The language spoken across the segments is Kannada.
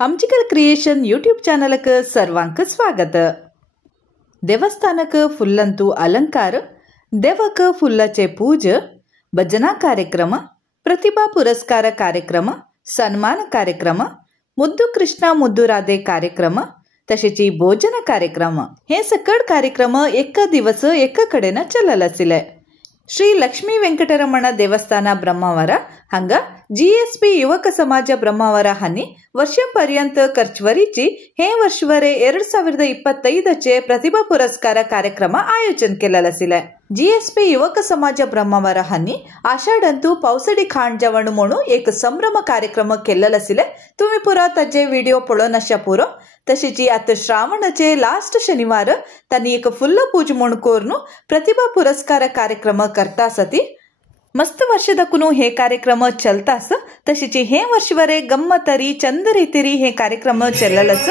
आमचीकर क्रिएशन यूट्यूब चॅनलक सर्वांक स्वागत. देवस्थानक फुल्लंतू अलंकार, देवक फुल्लाचे पूजे, भजना कार्यक्रम, प्रतिभा पुरस्कार कार्यक्रम, सन्मान कार्यक्रम, मुद्दू कृष्णा मुद्दू राधे कार्यक्रम तसेच भोजन कार्यक्रम हे सकड कार्यक्रम एक दिवस एक कडेन चलल आसले. श्री लक्ष्मी वेंकटरमण देवस्थान ब्रह्मावर हांग GSP युवक समाज ब्रह्मावर हानी वर्षपर्यंत खर्चवरीची हे वर्षवरे 2025चे प्रतिभा पुरस्कार कार्यक्रम आयोजन केलेला आसले. GSP युवक समाज ब्रह्मावर हानी आषाढंतू पावसडी खाण जेवण म्हणून एक संभ्रम कार्यक्रम केलेला आसले. तुम्ही पुरा ताजे व्हिडिओ पळोवन आशा पुरो. तसेच आता श्रावणाचे लास्ट शनिवार त्यांनी एक फुल्ल पूज म्हणून करून प्रतिभा पुरस्कार कार्यक्रम करता सती मस्त वर्ष दकुनु हे कार्यक्रम चलतास. तसेच हे वर्षवरे गम्मतरी चंद रीतीरी हे कार्यक्रम चललस.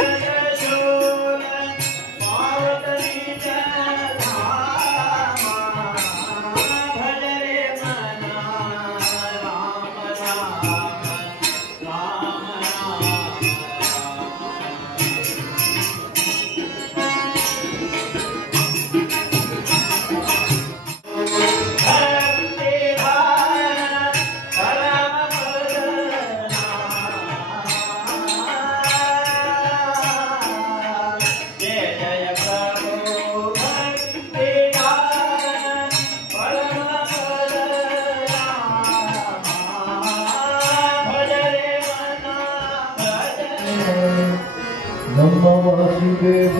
ನಮ್ಮ ವಾಸುದೇವ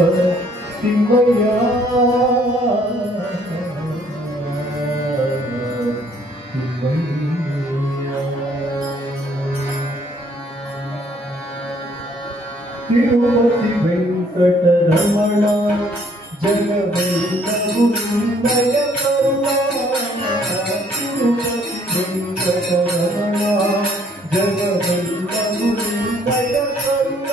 ಸಿಂಹಯ್ಯ ತಿರುಪತಿ ವೆಂಕಟರಮಣ ಜಗವೆಲ್ಲವೂ ನಿನ್ನಯ ಕರುಣ. ತಿರುಪತಿ ವೆಂಕಟರಮಣ ಜಗವೆಲ್ಲವೂ ನಿನ್ನಯ ಕರುಣ.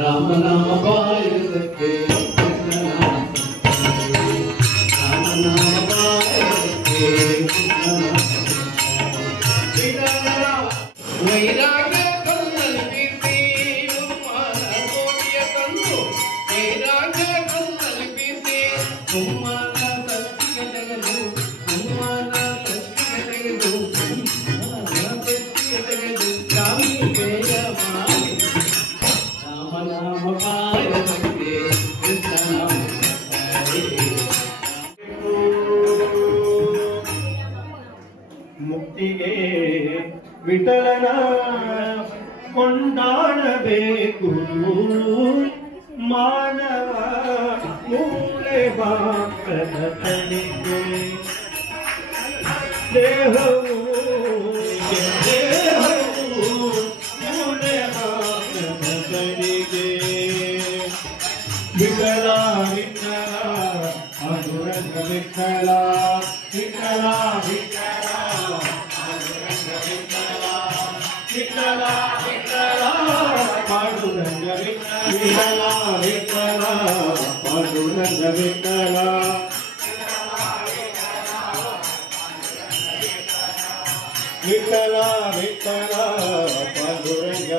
राम नाम पाय सके राम नाम पाय सके वैराग्य कन्नल बीती तुम्हारा कोटिय तंदु वैराग्य कन्नल बीती तुम्हारा सत्य जगदु तुम्हारा सत्य जगदु तुम्हारा सत्य जगदु कामी गया ಮುಕ್ತಿಗೆ ವಿಠಲನ ಕೊಂಡಾಡಬೇಕು ಮಾನವ ಮೂಲೆ ಮಾತ್ರದ ತಣಿಗೆ ದೇಹವು ಮೂಲೆ ಮಾತ್ರದ ತಣಿಗೆ ವಿಠಲ ವಿಠಲ ಅನುರಂಗ ವಿಠಲ ವಿಠಲ ವಿಠಲ ವಿಠಲ ವಿಠಲ ವಿಠಲ ಪಾಂಡುರಂಗ ವಿಠಲ विठला विठला पांडुरंग विठला विठला विठला पांडुरंग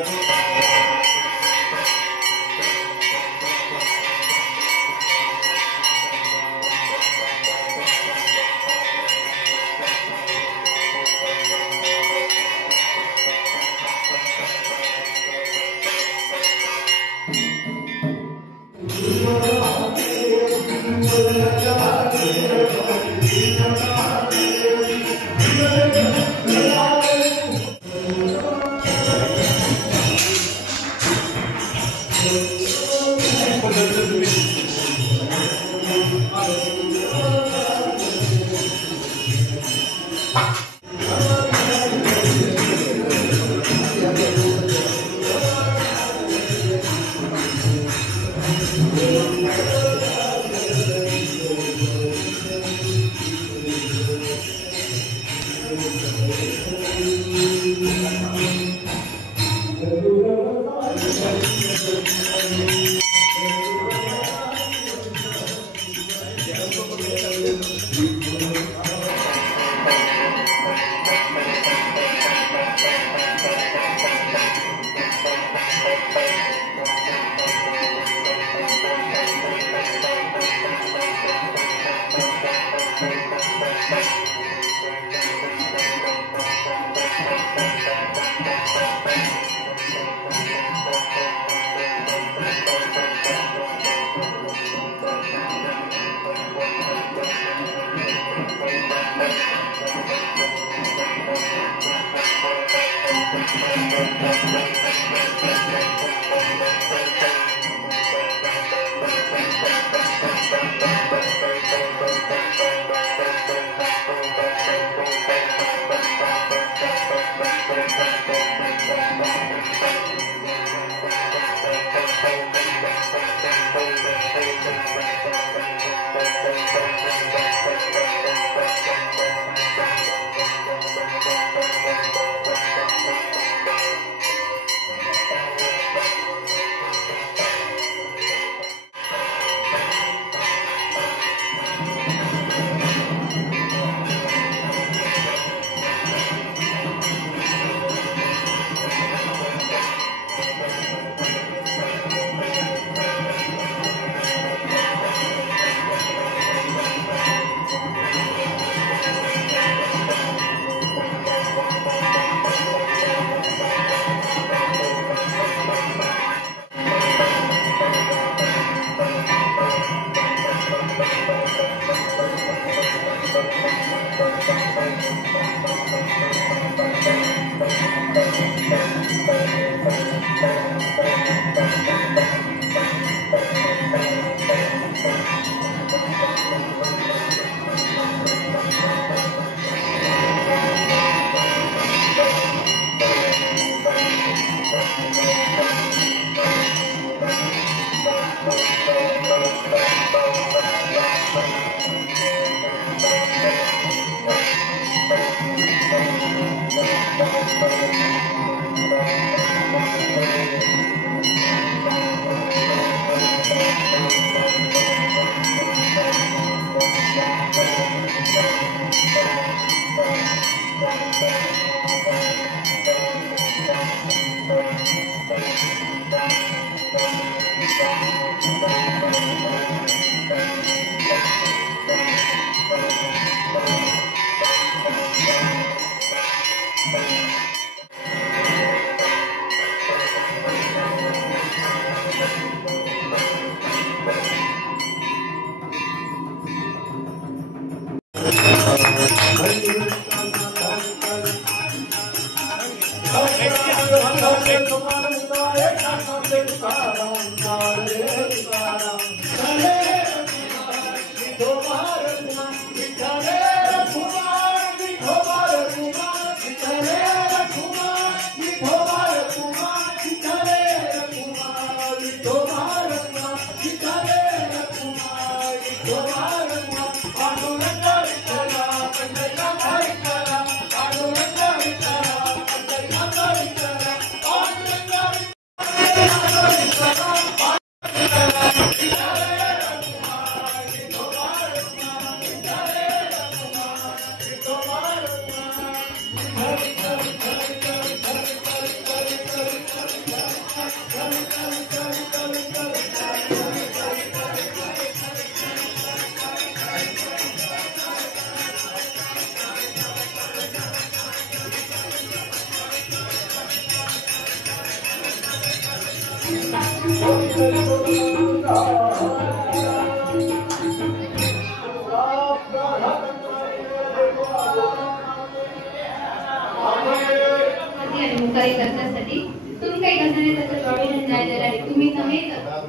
मुखारी करण्यासाठी तुम्ही काही कसं त्याचं प्रॉव्हिजन द्यायला आहे तुम्ही समेत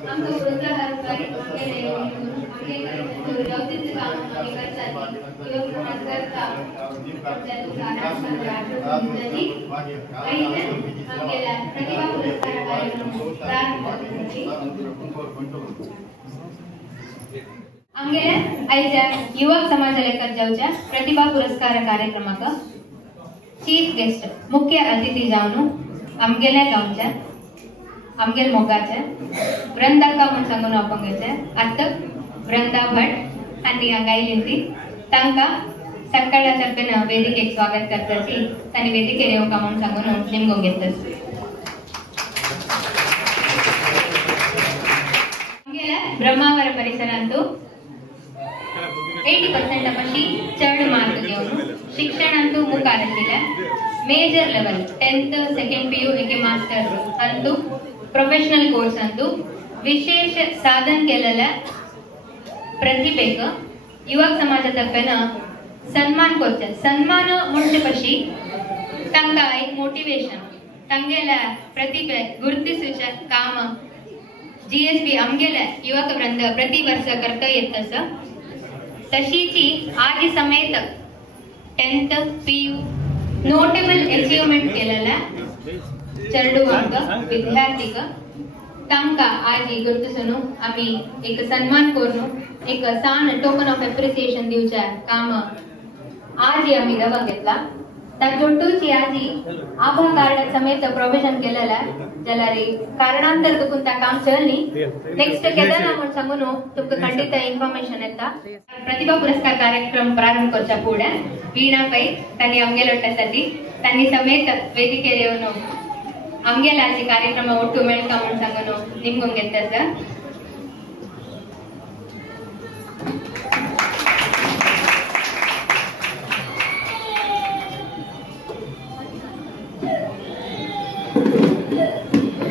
आमचं प्रोत्साहकारी व्यवस्थित काम आम्ही करतात किंवा समाज करता त्याचं आराम करता आमगेला प्रतिभा पुरस्कार कार्यक्रम प्रारंभ आमगेल्या आयच्या युवक समाजालेकर जाऊच्या प्रतिभा पुरस्कार कार्यक्रमाक चीफ गेस्ट मुख्य अतिथी जाऊन आमगेल्या गावच्या आमगेल मोगाच्या वृंदाका म्हणून सांगून अपंगाच्या आत वृंदा भट आणि अंगाईलिंती तांका सकाळच्या चप्पेन वेदिकेक स्वागत करताची त्यांनी वेदिकेर येवका म्हणून सांगून निमगून घेतात आमगेल्या ब्रह्मावर परिसरांतू 80% अशी चढ मार्क घेऊन शिक्षणांतू मुखार आशिल्ल्या major level 10th 2nd PU एके मास्टर अंतू प्रोफेशनल कोर्स अंतू विशेष साधन केलेल्या प्रतिभेक युवक समाजातर्फे सन्मान करतात सन्मान म्हणजे कशी तांका एक मोटिवेशन तांगेल्या प्रतिभे गुरुतिसूचे काम GSB आमगेल्या युवक वृंद प्रति वर्ष करता येत तशीची आज समेत 10th PU नोटेबल अचीवमेंट केलेल्या चरडुवांक विद्यार्थीक तांका आज गुरुतिसून आम्ही एक सन्मान करून एक सान टोकन ऑफ एप्रिसिएशन दिवच्या काम आज आम्ही दवा घेतला त्या जोटूची आजी आभा कार्ड समेत प्रोव्हिजन केलेला जाल्यार कारणांतर तुकून त्या काम चलनी नेक्स्ट केदारनाथ म्हणून सांगून तुमका खंडित इन्फॉर्मेशन येता प्रतिभा पुरस्कार कार्यक्रम प्रारंभ करच्या पुढे वीणा पै त्यांनी आमगेलोट्यासाठी त्यांनी समेत वेदिकेर येऊन आमगेलाची कार्यक्रम ಒಟ್ಟು ಮೇಳ್ಕ म्हणून सांगून निमगून घेतात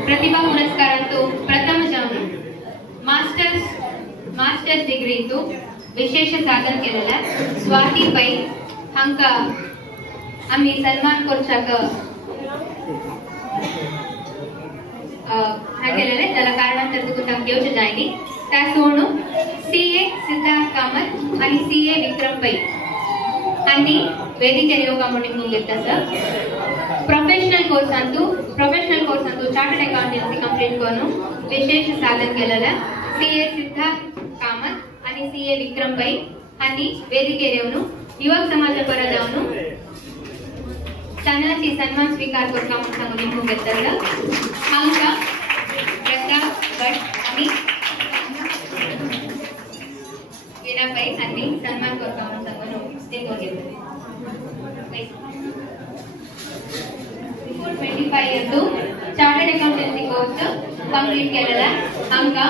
प्रतिभा पुरस्कारांतू प्रथम जाऊन मास्टर्स डिग्रींतू विशेष साधन केलेल्या स्वाती पै हांका आम्ही सन्मान करच्याक केलेले त्याला कारणांतर तुमकां घेवचे जायनी त्या सोडून CA सिद्धार्थ कामत आणि CA विक्रम पै हांनी वेदिकेर योगा म्हणून घेतात प्रोफेशनल कोर्सांतू चार्टर्ड अकाउंटन्सी कंप्लीट करून विशेष साधन केलेल्या CA सिद्धार्थ कामत आणि CA विक्रम पै हांनी वेदिकेर येऊन युवक समाजा परत जाऊन तानाची सन्मान स्वीकार करता म्हणून सांगून निमगून घेतात आमका वृंदा भट आणि वीणा पै हांनी सन्मान करता म्हणून सांगून निमगून घेतात 25 years chartered accountancy course complete केलेला आमका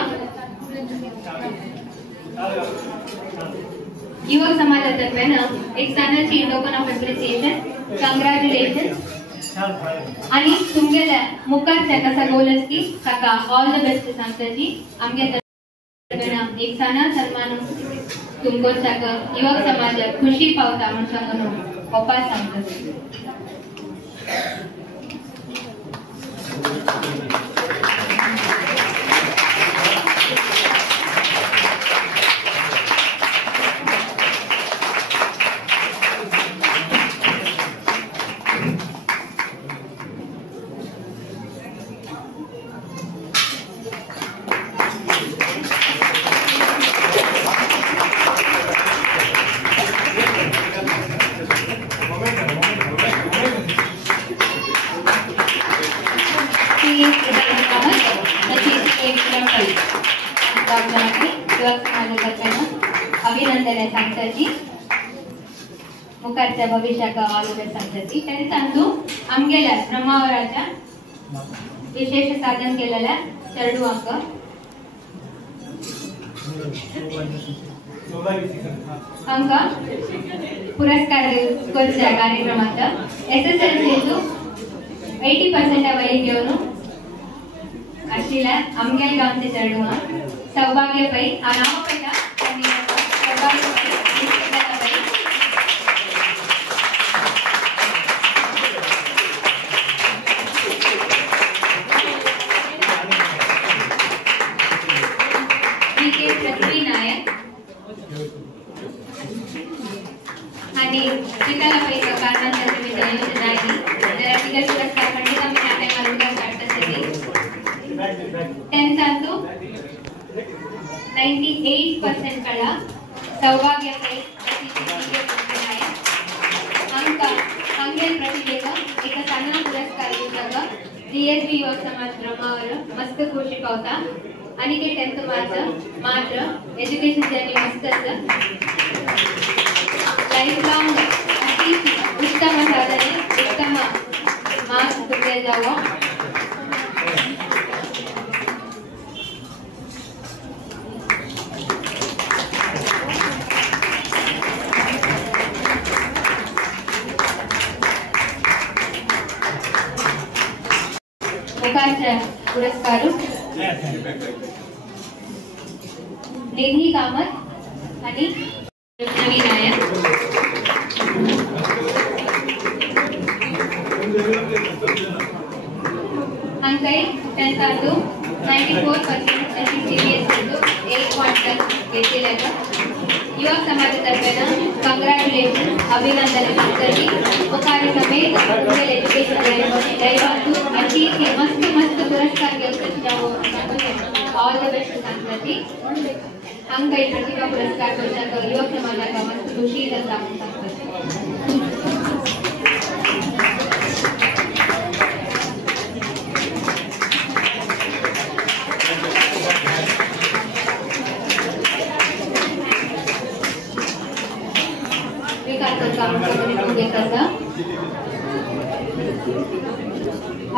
युवक समाजातर्फे एक सानाची टोकन ऑफ एप्रिसिएशन कंग्रॅच्युलेशन आणि तुमगेल्या मुखारच्या कसा गोलस की काका ऑल द बेस्ट सांगताची आमगे तर्फे एक साना सन्मान तुमकोरच्याक युवक समाज खुशी पावता म्हणून सांगून पप्पा सांगतात अभिनंदन सांगताची मुखारच्या भविष्याक आलोचना सांगताची त्यांनी सांगतो आमगेल्या ब्रह्मावराच्या विशेष साधन केलेल्या चरडुवांक आमका पुरस्कार करच्या कार्यक्रमात SSLC 80% वय घेऊन आशिल्ल्या आमगेल गावचे चरडुवा सौभाग्य पै आ नाव पैदा सौभाग्य पै आणि शिकायला कारणांसाठी विजय राहिली तिला पुरस्कार खंडित आम्ही नाट्यमालिका काढण्यासाठी 98% कला सौभाग्य अंगेल प्रतिभेला एक सन्मान पुरस्कार DSB युवक समाज ब्रह्मावर मस्त खुशी पावता आणि के 10th मार्च मात्र एज्युकेशन जर्नी मस्तच लाईफ लॉंग उत्तम साधने उत्तम मार्क्स पुढे जावं पुरस्कार निधी कामत आणि विनायक अंकई 94% CBSE 8 क्वांटल घेतलेले युवक समाजातर्फे कंग्रॅच्युलेशन अभिनंदन करते कार्यक्रमे एज्युकेशन दैवातून अशी मस्त मस्त पुरस्कार घेऊन ऑल द बेस्ट सांगते अंकई प्रतिभा पुरस्कार कोशाक युवक समाजाला मस्त खुशी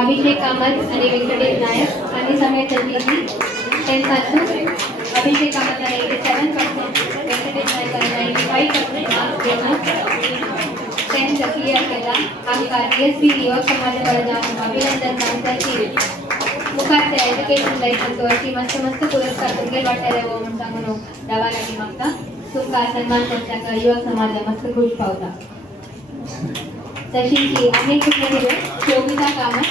अभिषेक कामत आणि व्यंकटेश नायक आणि समेत अभिषेक कामत 87%, व्यंकटेश नायक 95% मार्क्स घेऊन 10th क्लिअर केला आमका DSB युवक समाजाकडे जाऊन अभिनंदन सांगताची मुखाचे एज्युकेशन लाईफ अशी मस्त मस्त पुरस्कार तुमगे वाटायला म्हणून सांगून द्यावा लागेल मागता तुमका सन्मान करता युवक समाज मस्त खुश पावता तशीची अनेक प्रतिभे शोभिता कामत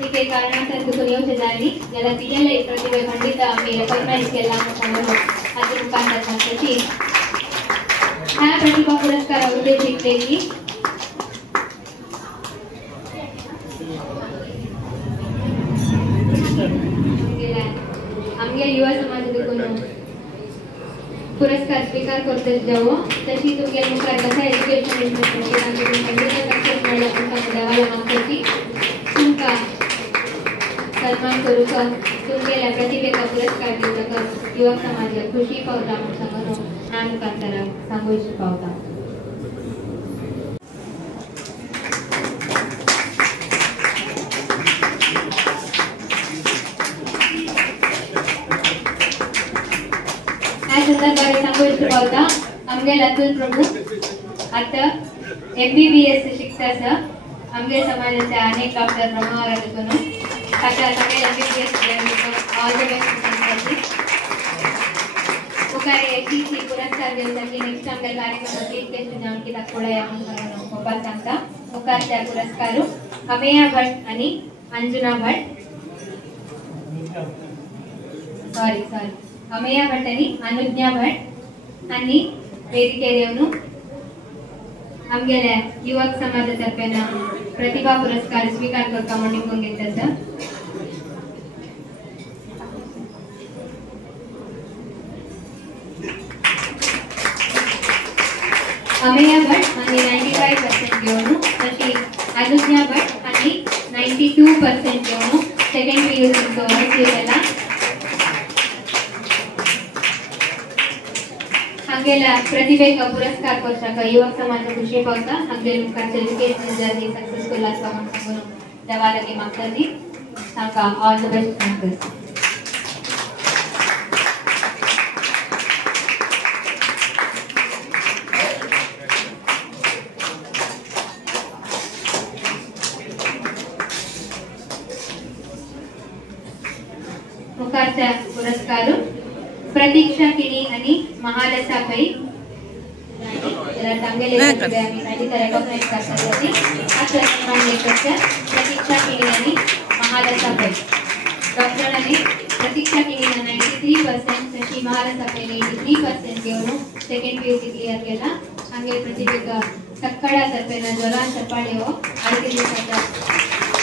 तिथे कारणांतर दुखून येऊ शेजारी याला दिलेले प्रतिभे खंडित आम्ही रेकॉग्नाइज केला म्हणून आधी मुखांतर तशी ह्या प्रतिभा पुरस्कार उद्देश शिकलेली आमगे युवा समाज दुखून पुरस्कार स्वीकार करते जावं तशी तुमगे मुखार कसा एज्युकेशन देवाला मागते तुमका सन्मान करू तुमगेल्या प्रतिभेचा पुरस्कार देऊ युवक समाज खुशी पावता म्हणून ह्या मुखांतर सांगू पावता संदर्भात सांगू पावता आमगे अतुल प्रभू आता MBBS शिकतास आमगे समाजाचे अनेक डॉक्टर ब्रह्मावर देखून आता सगळे MBBS ऑल द बेस्ट सांगताची उकारे एसीसी पुरस्कार देऊसाठी नेक्स्ट आमगे कार्यक्रम इतके जाऊन की थोडा या मोबाईल सांगता उकारच्या पुरस्कार अमेया भट आणि अंजुना भट सॉरी अमेया भट आणि अनुज्ञा भट आणि वेदिकेर येऊन आमगेल्या युवक समाजातर्फे प्रतिभा पुरस्कार स्वीकार करता म्हणून घेतल्याचं अमेया भट आणि 95% घेऊन तशी अनुज्ञा भट आणि 92% घेऊन सेकंड PUC केला अंगेला प्रतिभेचा पुरस्कार कोशाक युवक समाज खुशी पावता अंगे मुखाचे एज्युकेशन जर्नी सक्सेसफुल आसा म्हणून सांगून द्यावा लागे मागताची सांगा ऑल द बेस्ट सांगता मुखाचा पुरस्कार प्रतीक्षा किणी आणि महालसा पै जरा चांगले लेखक आम्ही माझी तर रेकॉग्नाइज करण्यासाठी आता सन्मान लेखक प्रतीक्षा किणी आणि महालसा पै डॉक्टरांनी प्रतीक्षा किणी 93% तशी महालसा पै 83% घेऊन सेकंड PUC क्लिअर केला अंगे प्रतिभेचा सकाळ तर्फेन जोरान चपाळ्यो आरती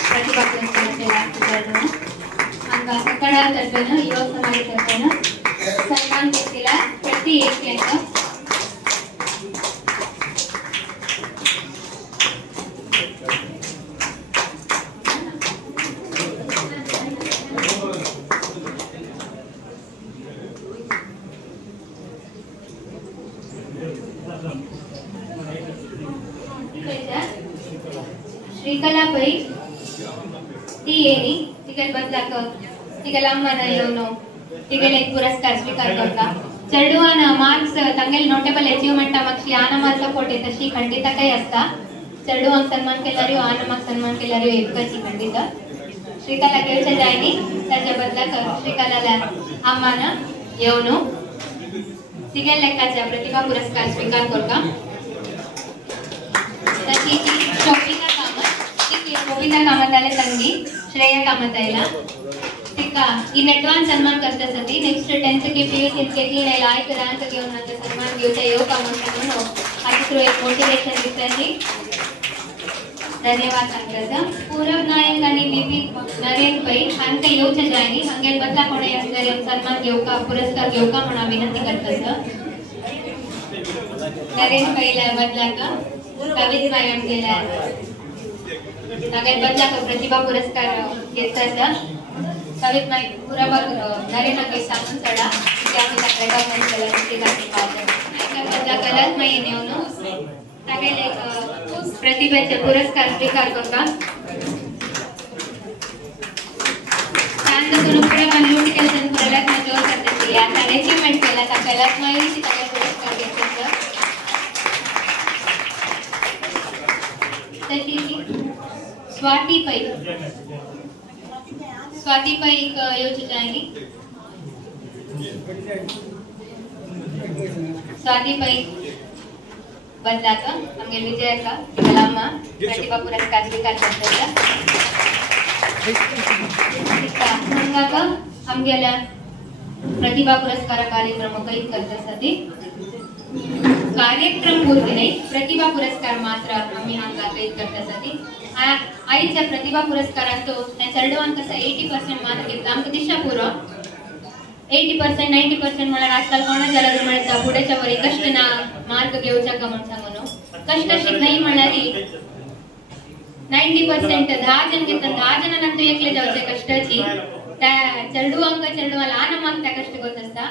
प्रतिभा पुरस्कार हांगा सकाळ तर्फेन युवक समाज तर्फेन सन्मान केला प्रति एक श्रीकला पै ती येणी तिगल बदलाक तिगल अम्मನ योनो तिगल एक पुरस्कार स्वीकार करता चढुवान मार्क्स तांगेल नोटेबल अचीवमेंट मागची आनमार सपोर्ट तशी खंडित काही असता चढुवांक सन्मान केल्यार आनमाक सन्मान केल्यार एकची खंडित श्रीकला घेवचे जायनी ताच्या बदलाक श्रीकलाला अम्मान योनो तिगल लेखाच्या प्रतिभा पुरस्कार स्वीकार करता तशी शोभिता गोविंदा कामताले तंगी श्रेया कामतायला तिका इन एडवांस सन्मान करता सती नेक्स्ट 10th के पीयूसी के तीन लायक रँक घेऊन आता सन्मान घेवचा योग कामता म्हणून आधी थ्रू एक मोटिवेशन दिसतानी धन्यवाद सांगता पूरब नायक आणि बीपी नरेन पै हांका येवचे जायनी हांगे बदला कोणे असल्यार सन्मान घेवका पुरस्कार घेवका म्हणून विनंती करता नरेन पैला बदलाका कवित मॅडम केला नगर बदला को प्रतिभा पुरस्कार घेता कवित माई पूरा नरेना के सामन चढा त्या मी रेकॉग्नाइज केला तिसाठी पावले बदला कलाच माई नेवनो तागेले प्रतिभेचे पुरस्कार स्वीकार करता चांदतून पुरा मन लूट केलं पुराला जोर करते आता अचीवमेंट केला त्या कलाच माईची तागे पुरस्कार घेतला तशी स्वाति पै योजना जाएगी स्वाति पै बदला का हमें विजय का कलामा प्रतिभा पुरस्कार स्वीकार करते हैं हंगा का हम गेला प्रतिभा पुरस्कार कार्यक्रम कई करते सती कार्यक्रम पूर्ती नाही प्रतिभा पुरस्कार मात्र आम्ही हांगा कई करते सती आईच्या प्रतिभा पुरस्कारांतो चढवान कसा 80% मार्क घेतला आमका दिशा पुरो 80% 90% मला आजकाल कोणा जरा मिळता पुढेच्या वरी कष्ट ना मार्क घेवचा का म्हणून सांगून कष्ट शिक नाही म्हणाली 90% 10 जण घेतात 10 जणांना एकले जावचे कष्टाची त्या चढवाला आनमाक त्या कष्ट करत असता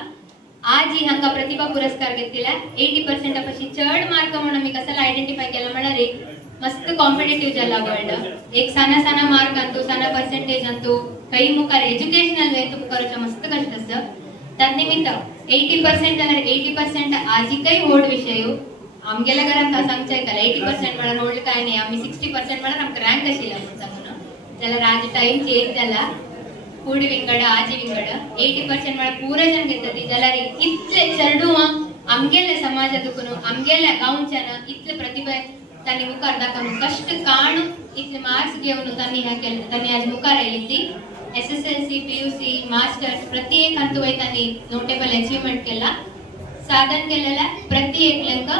आज ही हांगा प्रतिभा पुरस्कार घेतला 80% अशी चढ मार्क म्हणून मी कसाला आयडेंटिफाय केला म्हणाले मस्त कॉम्पिटिटिव्ह जाला वर्ल्ड एक साना साना मार्क अंतू साना पर्सेंटेज अंतू काही मुखार एज्युकेशनल वे तुम करूचा मस्त कष्ट असतं त्या निमित्त 80% जाल्यार 80% आजी काही होड विषय आमगेल्या घरात सांगचाय कला 80% म्हणून होल्ड काय नाही आम्ही 60% म्हणून आमका रँक आशिल्ला म्हणून सांगून जाल्यार आज टाइम चेंज जाला फूड विंगड आजी विंगड 80% म्हणून पुरा जण घेतात जाल्यार इतले चढुवा आमगेल्या समाजातून आमगेल्या गावच्यान इतले प्रतिभा तानी मुखार दाखवून कष्ट काढून इतले मार्क्स घेऊन तानी ह्या केलं तानी आज मुखार आयली ती SSLC PUC मास्टर्स प्रत्येक हंतुवय तानी नोटेबल अचीवमेंट केला साधन केलेला प्रत्येक लेंक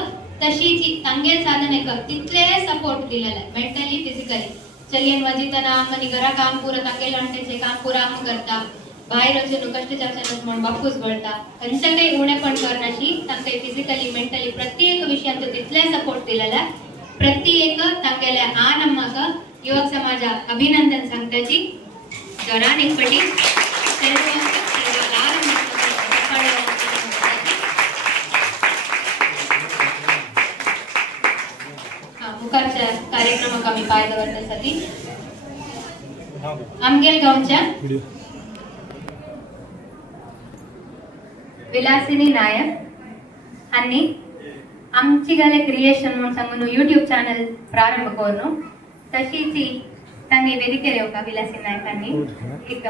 तशीची तांगेल साधन एक तितले सपोर्ट दिलेला मेंटली फिजिकली चलियन वजितना मनी घरा काम पुरं तांगेल अंटेचे काम पुरा हम करता बाहेर वचून कष्ट चाचणच म्हणून बापूस बोलता खंयचं काही उणे पण करण्याची तांकां फिजिकली मेंटली प्रत्येक विषयात तितले सपोर्ट दिलेला प्रत्येक तांगेल्या आन अम्माक युवक समाजा अभिनंदन सांगताची जोरान एक पटी मुखारच्या कार्यक्रमाक आम्ही पाय दवरण्यासाठी आमगेल गावच्या विलासिनी नायक आणि आमची गले क्रिएशन म्हणून सांगून यूट्यूब चॅनल प्रारंभ करून तशीची तांणी वेदिकेर येवका विलासिनी नायकांनी एक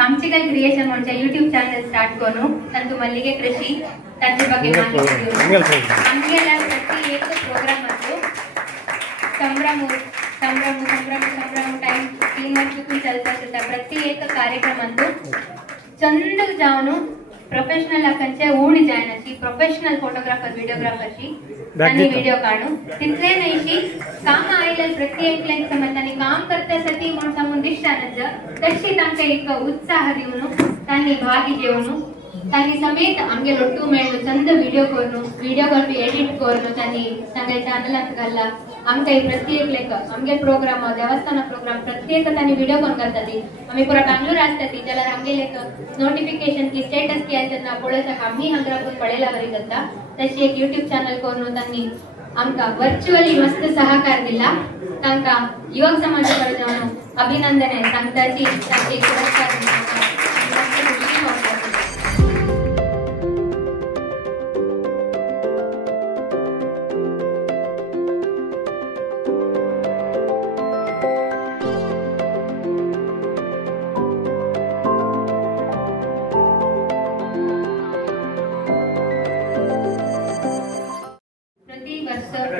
आमची गले क्रिएशन म्हणून यूट्यूब चॅनल स्टार्ट करून तांतू मल्लिगे कृषी तांचे ಬಗ್ಗೆ माहिती आमगेला प्रति एक प्रोग्राम असतो संभ्रम टाइम 3 वर्षातून चलता प्रत्येक कार्यक्रम अंतू चंद जाऊन प्रोफेशनल अकंचे ऊड जायनाची प्रोफेशनल फोटोग्राफर वीडियोग्राफरची त्यांनी व्हिडिओ काढू तिथले नाहीशी काम आयलं प्रत्येक लाईक समज त्यांनी काम करण्यासाठी म्हणून सांगून दिसतानच तशी तांका एक उत्साह देऊन त्यांनी भाग घेऊन त्यांनी समेत आमगे लొట్టు मेळून चंद व्हिडिओ करून एडिट करून त्यांनी तांगे चॅनलात घालला आमच्या प्रत्येक लेख आमगे प्रोग्राम देवस्थान प्रोग्राम प्रत्येक त्यांनी व्हिडिओ करून करतात आम्ही पुरा बँगलोर असतात ज्याला आमगे लेख नोटिफिकेशन की स्टेटस की यांच्या पुढेचा आम्ही हंगरातून पडेला वरी करता तशी एक यूट्यूब चॅनल करून त्यांनी आमका व्हर्च्युअली मस्त सहकार दिला तांका युवक समाजाकडे जाऊन अभिनंदने सांगताची त्यांचे पुरस्कार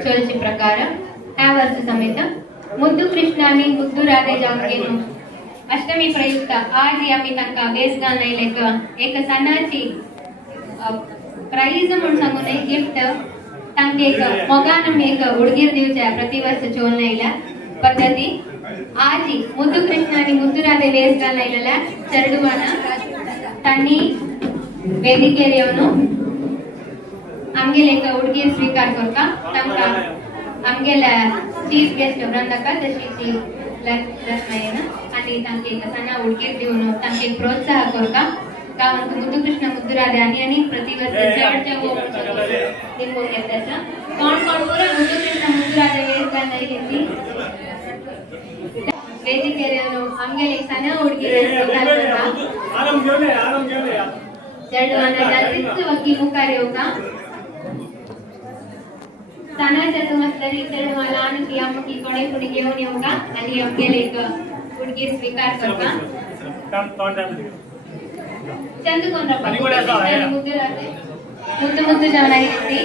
चर्च प्रकार ह्या वर्ष समेत मुद्दू कृष्ण आणि मुद्दू राधे जाऊन अष्टमी प्रयुक्त आज आम्ही तांका वेसगान आयलेक एक सणाची प्राइज म्हणून सांगून गिफ्ट तांके एक मोगान एक उडगीर दिवच्या प्रतिवर्ष चोलन आयला पद्धती आज मुद्दू कृष्ण आणि मुद्दू राधे वेसगान आयलेल्या चरडुवाना त्यांनी वेदिकेर येऊन आमगेल एक उडगीर स्वीकार करता तांका आमगेल चीफ गेस्ट वृंदका तशीची रत्नयन आणि तांके एक सणा उडगीर दिवन तांके प्रोत्साह करता का मुद्दू कृष्ण मुद्दू राधे आणि प्रतिवर्ष चर्चा हो निंबू घेताचा कोण पुरा मुद्दू कृष्ण मुद्दू राधे वेसगान घेतली वेदिकेरेनो आमगेल एक सणा उडगीर स्वीकार करता आराम घेऊन या जडवाना जातीच वकी मुकारे होता सणाच्या तुमस्तरी चढवाला आणखी आमकी कोणी कोणी घेऊन येऊ का आणि आमगेले एक उडगीर स्वीकार करता चंद कोण मुद्दू जाणार घेतली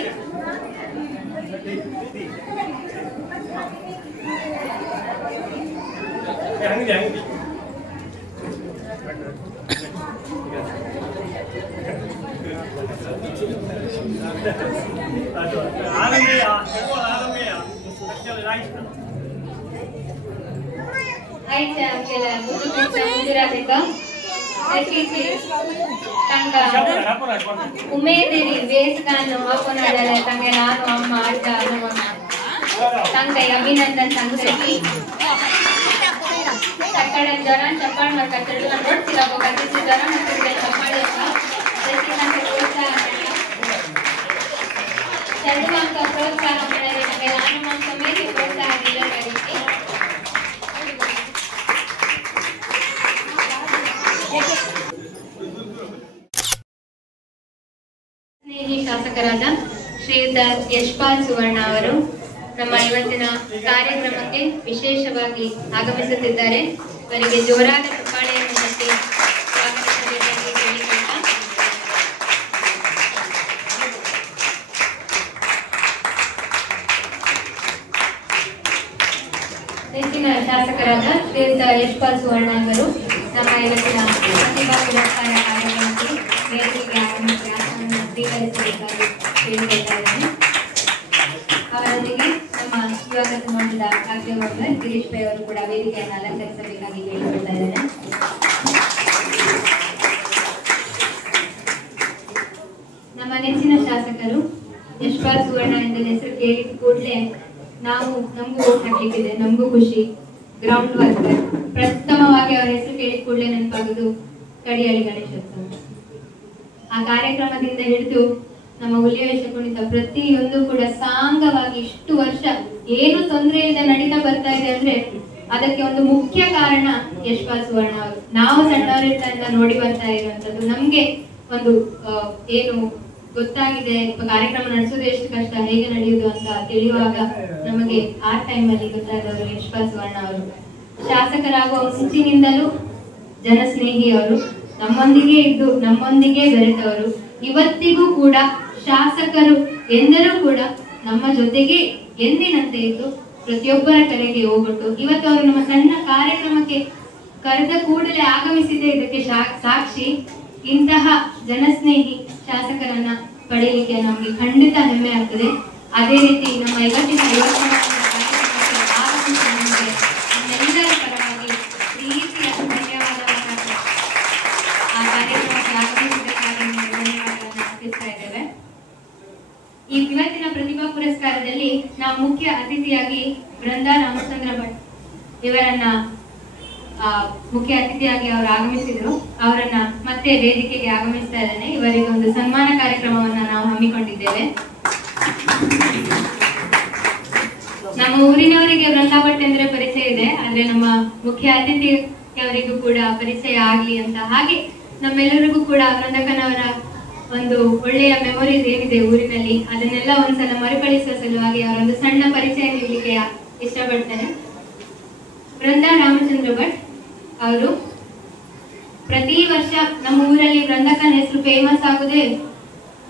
आईच्या आपल्याला मुद्दू कृष्ण मुद्दू राधे का तशीची तांका उमेदेरी वेसगान हाकोनाडला तांगे नानु अम्मा अड्ड अम्मा तांका अभिनंदन सांगताची सकाळी जरा चप्पल मारका चढून नोಡ್ತಿಲ್ಲ ಹೋಗಕ್ಕೆ जरा ಮತ್ತೆ चप्पल का तशी तांका प्रोत्साह चढुवांक प्रोत्साह ಮಾಡಿದರೆ तांगे नानु मांक मेरे प्रोत्साह दिला करीती ಸ್ನೇಹಿ ಶಾಸಕರಾದ ಶ್ರೀಯುತ ಯಶ್ಪಾಲ್ ಸುವರ್ಣ ಅವರು ನಮ್ಮ ಇವತ್ತಿನ ಕಾರ್ಯಕ್ರಮಕ್ಕೆ ವಿಶೇಷವಾಗಿ ಆಗಮಿಸುತ್ತಿದ್ದಾರೆ. ಅವರಿಗೆ ಜೋರಾದ ಚಪ್ಪಾಳೆಯನ್ನು ತಟ್ಟಿ ಸ್ವಾಗತಿಸಬೇಕಾಗಿ ಕೇಳಿಕೊಳ್ಳುತ್ತಾ ನೆಚ್ಚಿನ ಶಾಸಕರಾದ ಶ್ರೀಯುತ ಯಶ್ಪಾಲ್ ಸುವರ್ಣ ಅವರು ನಮ್ಮ ಇವತ್ತಿನ ಪ್ರತಿಭಾ ಪುರಸ್ಕಾರ ಕಾರ್ಯಕ್ರಮಕ್ಕೆ ವೇದಿಕೆಗೆ ಆಗಮಿಸಿ ಆಸನವನ್ನು ಸ್ವೀಕರಿಸಬೇಕಾಗಿ ಕೇಳಿಕೊಳ್ತಾ ಇದ್ದೇನೆ. ಅವರೊಂದಿಗೆ ನಮ್ಮ ಯುವಕ ಮಂಡಲದ ಕಾರ್ಯಕ್ರಮದ ಗಿರೀಶ್ ಪೈ ಅವರು ಕೂಡ ವೇದಿಕೆಯನ್ನು ಅಲಂಕರಿಸಬೇಕಾಗಿ ಕೇಳಿಕೊಳ್ತಾ ಇದ್ದೇನೆ. ನಮ್ಮ ನೆಚ್ಚಿನ ಶಾಸಕರು ಯಶ್ಪಾಲ್ ಸುವರ್ಣ ಎಂದ ಹೆಸರು ಕೇಳಿದ ಕೂಡಲೇ ನಮಗೂ ಓಟ್ ಹಾಕ್ಲಿಕ್ಕಿದೆ, ನಮಗೂ ಖುಷಿ. ಗ್ರೌಂಡ್ ವರ್ಕರ್ ಪ್ರಥಮವಾಗಿ ಅವರ ಹೆಸರು ಕೇಳಿದ ಕೂಡಲೇ ನೆನಪಾಗುದು ಕಡಿಯಾಳಿ ಗಣೇಶೋತ್ಸವ. ಆ ಕಾರ್ಯಕ್ರಮದಿಂದ ಹಿಡಿದು ನಮ್ಮ ಹುಲಿವೇಷ ಕುಣಿತ ಪ್ರತಿಯೊಂದು ಕೂಡ ಸಾಂಗವಾಗಿ ಇಷ್ಟು ವರ್ಷ ಏನು ತೊಂದರೆ ಇಲ್ಲದೆ ನಡೀತಾ ಬರ್ತಾ ಇದೆ ಅಂದ್ರೆ ಅದಕ್ಕೆ ಒಂದು ಮುಖ್ಯ ಕಾರಣ ಯಶ್ಪಾಲ್ ಸುವರ್ಣ ಅವರು. ನಾವು ಸಣ್ಣವರಿದ್ದಾಗ ನೋಡಿ ಬರ್ತಾ ಇರುವಂತದ್ದು, ನಮ್ಗೆ ಒಂದು ಏನು ಗೊತ್ತಾಗಿದೆ ಕಾರ್ಯಕ್ರಮ ನಡೆಸೋದು ಎಷ್ಟು ಕಷ್ಟ, ಹೇಗೆ ನಡೆಯುವುದು ಅಂತ ತಿಳಿಯುವಾಗ ನಮಗೆ ಆ ಟೈಮಲ್ಲಿ ಗೊತ್ತಾದವರು ಯಶ್ಪಾಲ್ ಸುವರ್ಣ ಅವರು. ಶಾಸಕರಾಗುವ ಮುಂಚಿನಿಂದಲೂ ಜನಸ್ನೇಹಿ ಅವರು, ನಮ್ಮೊಂದಿಗೆ ಇದ್ದು ನಮ್ಮೊಂದಿಗೆ ಬೆರೆತವರು. ಇವತ್ತಿಗೂ ಕೂಡ ಶಾಸಕರು ಎಂದರೂ ಕೂಡ ನಮ್ಮ ಜೊತೆಗೆ ಎಂದಿನಂತೆ ಇದ್ದು ಪ್ರತಿಯೊಬ್ಬರ ಕರೆಗೆ ಹೋಗ್ಬಿಟ್ಟು ಇವತ್ತು ಅವರು ನಮ್ಮ ಸಣ್ಣ ಕಾರ್ಯಕ್ರಮಕ್ಕೆ ಕರೆದ ಕೂಡಲೇ ಆಗಮಿಸಿದೆ. ಇದಕ್ಕೆ ಸಾಕ್ಷಿ ಇಂತಹ ಜನಸ್ನೇಹಿ ಶಾಸಕರನ್ನ ಪಡೆಯಲಿಕ್ಕೆ ನಮಗೆ ಖಂಡಿತ ಹೆಮ್ಮೆ ಆಗ್ತದೆ. ಅದೇ ರೀತಿ ನಮ್ಮ ಇವತ್ತಿನ ನಮ್ಮೆಲ್ಲರ ಪರವಾಗಿ ಪ್ರೀತಿಯ ಧನ್ಯವಾದವನ್ನು ಆ ಕಾರ್ಯಕ್ರಮಕ್ಕೆ ಆಗಮಿಸಿದ್ದಕ್ಕಾಗಿ ಧನ್ಯವಾದವನ್ನು ಅರ್ಪಿಸ್ತಾ ಇದ್ದೇವೆ. ಈ ಇವತ್ತಿನ ಪ್ರತಿಭಾ ಪುರಸ್ಕಾರದಲ್ಲಿ ನಾವು ಮುಖ್ಯ ಅತಿಥಿಯಾಗಿ ಬೃಂದಾ ರಾಮಚಂದ್ರ ಭಟ್ ಇವರನ್ನ ಮುಖ್ಯ ಅತಿಥಿಯಾಗಿ ಅವರು ಆಗಮಿಸಿದ್ರು. ಅವರನ್ನ ಮತ್ತೆ ವೇದಿಕೆಗೆ ಆಗಮಿಸ್ತಾ ಇದ್ದೇನೆ. ಇವರಿಗೆ ಒಂದು ಸನ್ಮಾನ ಕಾರ್ಯಕ್ರಮವನ್ನ ನಾವು ಹಮ್ಮಿಕೊಂಡಿದ್ದೇವೆ. ನಮ್ಮ ಊರಿನವರಿಗೆ ಬೃಂದಾ ಭಟ್ ಅಂದ್ರೆ ಪರಿಚಯ ಇದೆ, ಆದ್ರೆ ನಮ್ಮ ಮುಖ್ಯ ಅತಿಥಿಯವರಿಗೂ ಕೂಡ ಪರಿಚಯ ಆಗ್ಲಿ ಅಂತ, ಹಾಗೆ ನಮ್ಮೆಲ್ಲರಿಗೂ ಕೂಡ ವೃಂದಕ್ಕನವರ ಒಂದು ಒಳ್ಳೆಯ ಮೆಮೊರೀಸ್ ಏನಿದೆ ಊರಿನಲ್ಲಿ ಅದನ್ನೆಲ್ಲ ಒಂದ್ಸಲ ಮರುಕಳಿಸುವ ಸಲುವಾಗಿ ಅವರೊಂದು ಸಣ್ಣ ಪರಿಚಯ ನೀಡಲಿಕ್ಕೆ ಇಷ್ಟಪಡ್ತೇನೆ. ಬೃಂದಾ ರಾಮಚಂದ್ರ ಭಟ್ ಅವರು ಪ್ರತಿ ವರ್ಷ ನಮ್ಮ ಊರಲ್ಲಿ ವೃಂದಕ್ಕನ ಹೆಸರು ಫೇಮಸ್ ಆಗುದೇ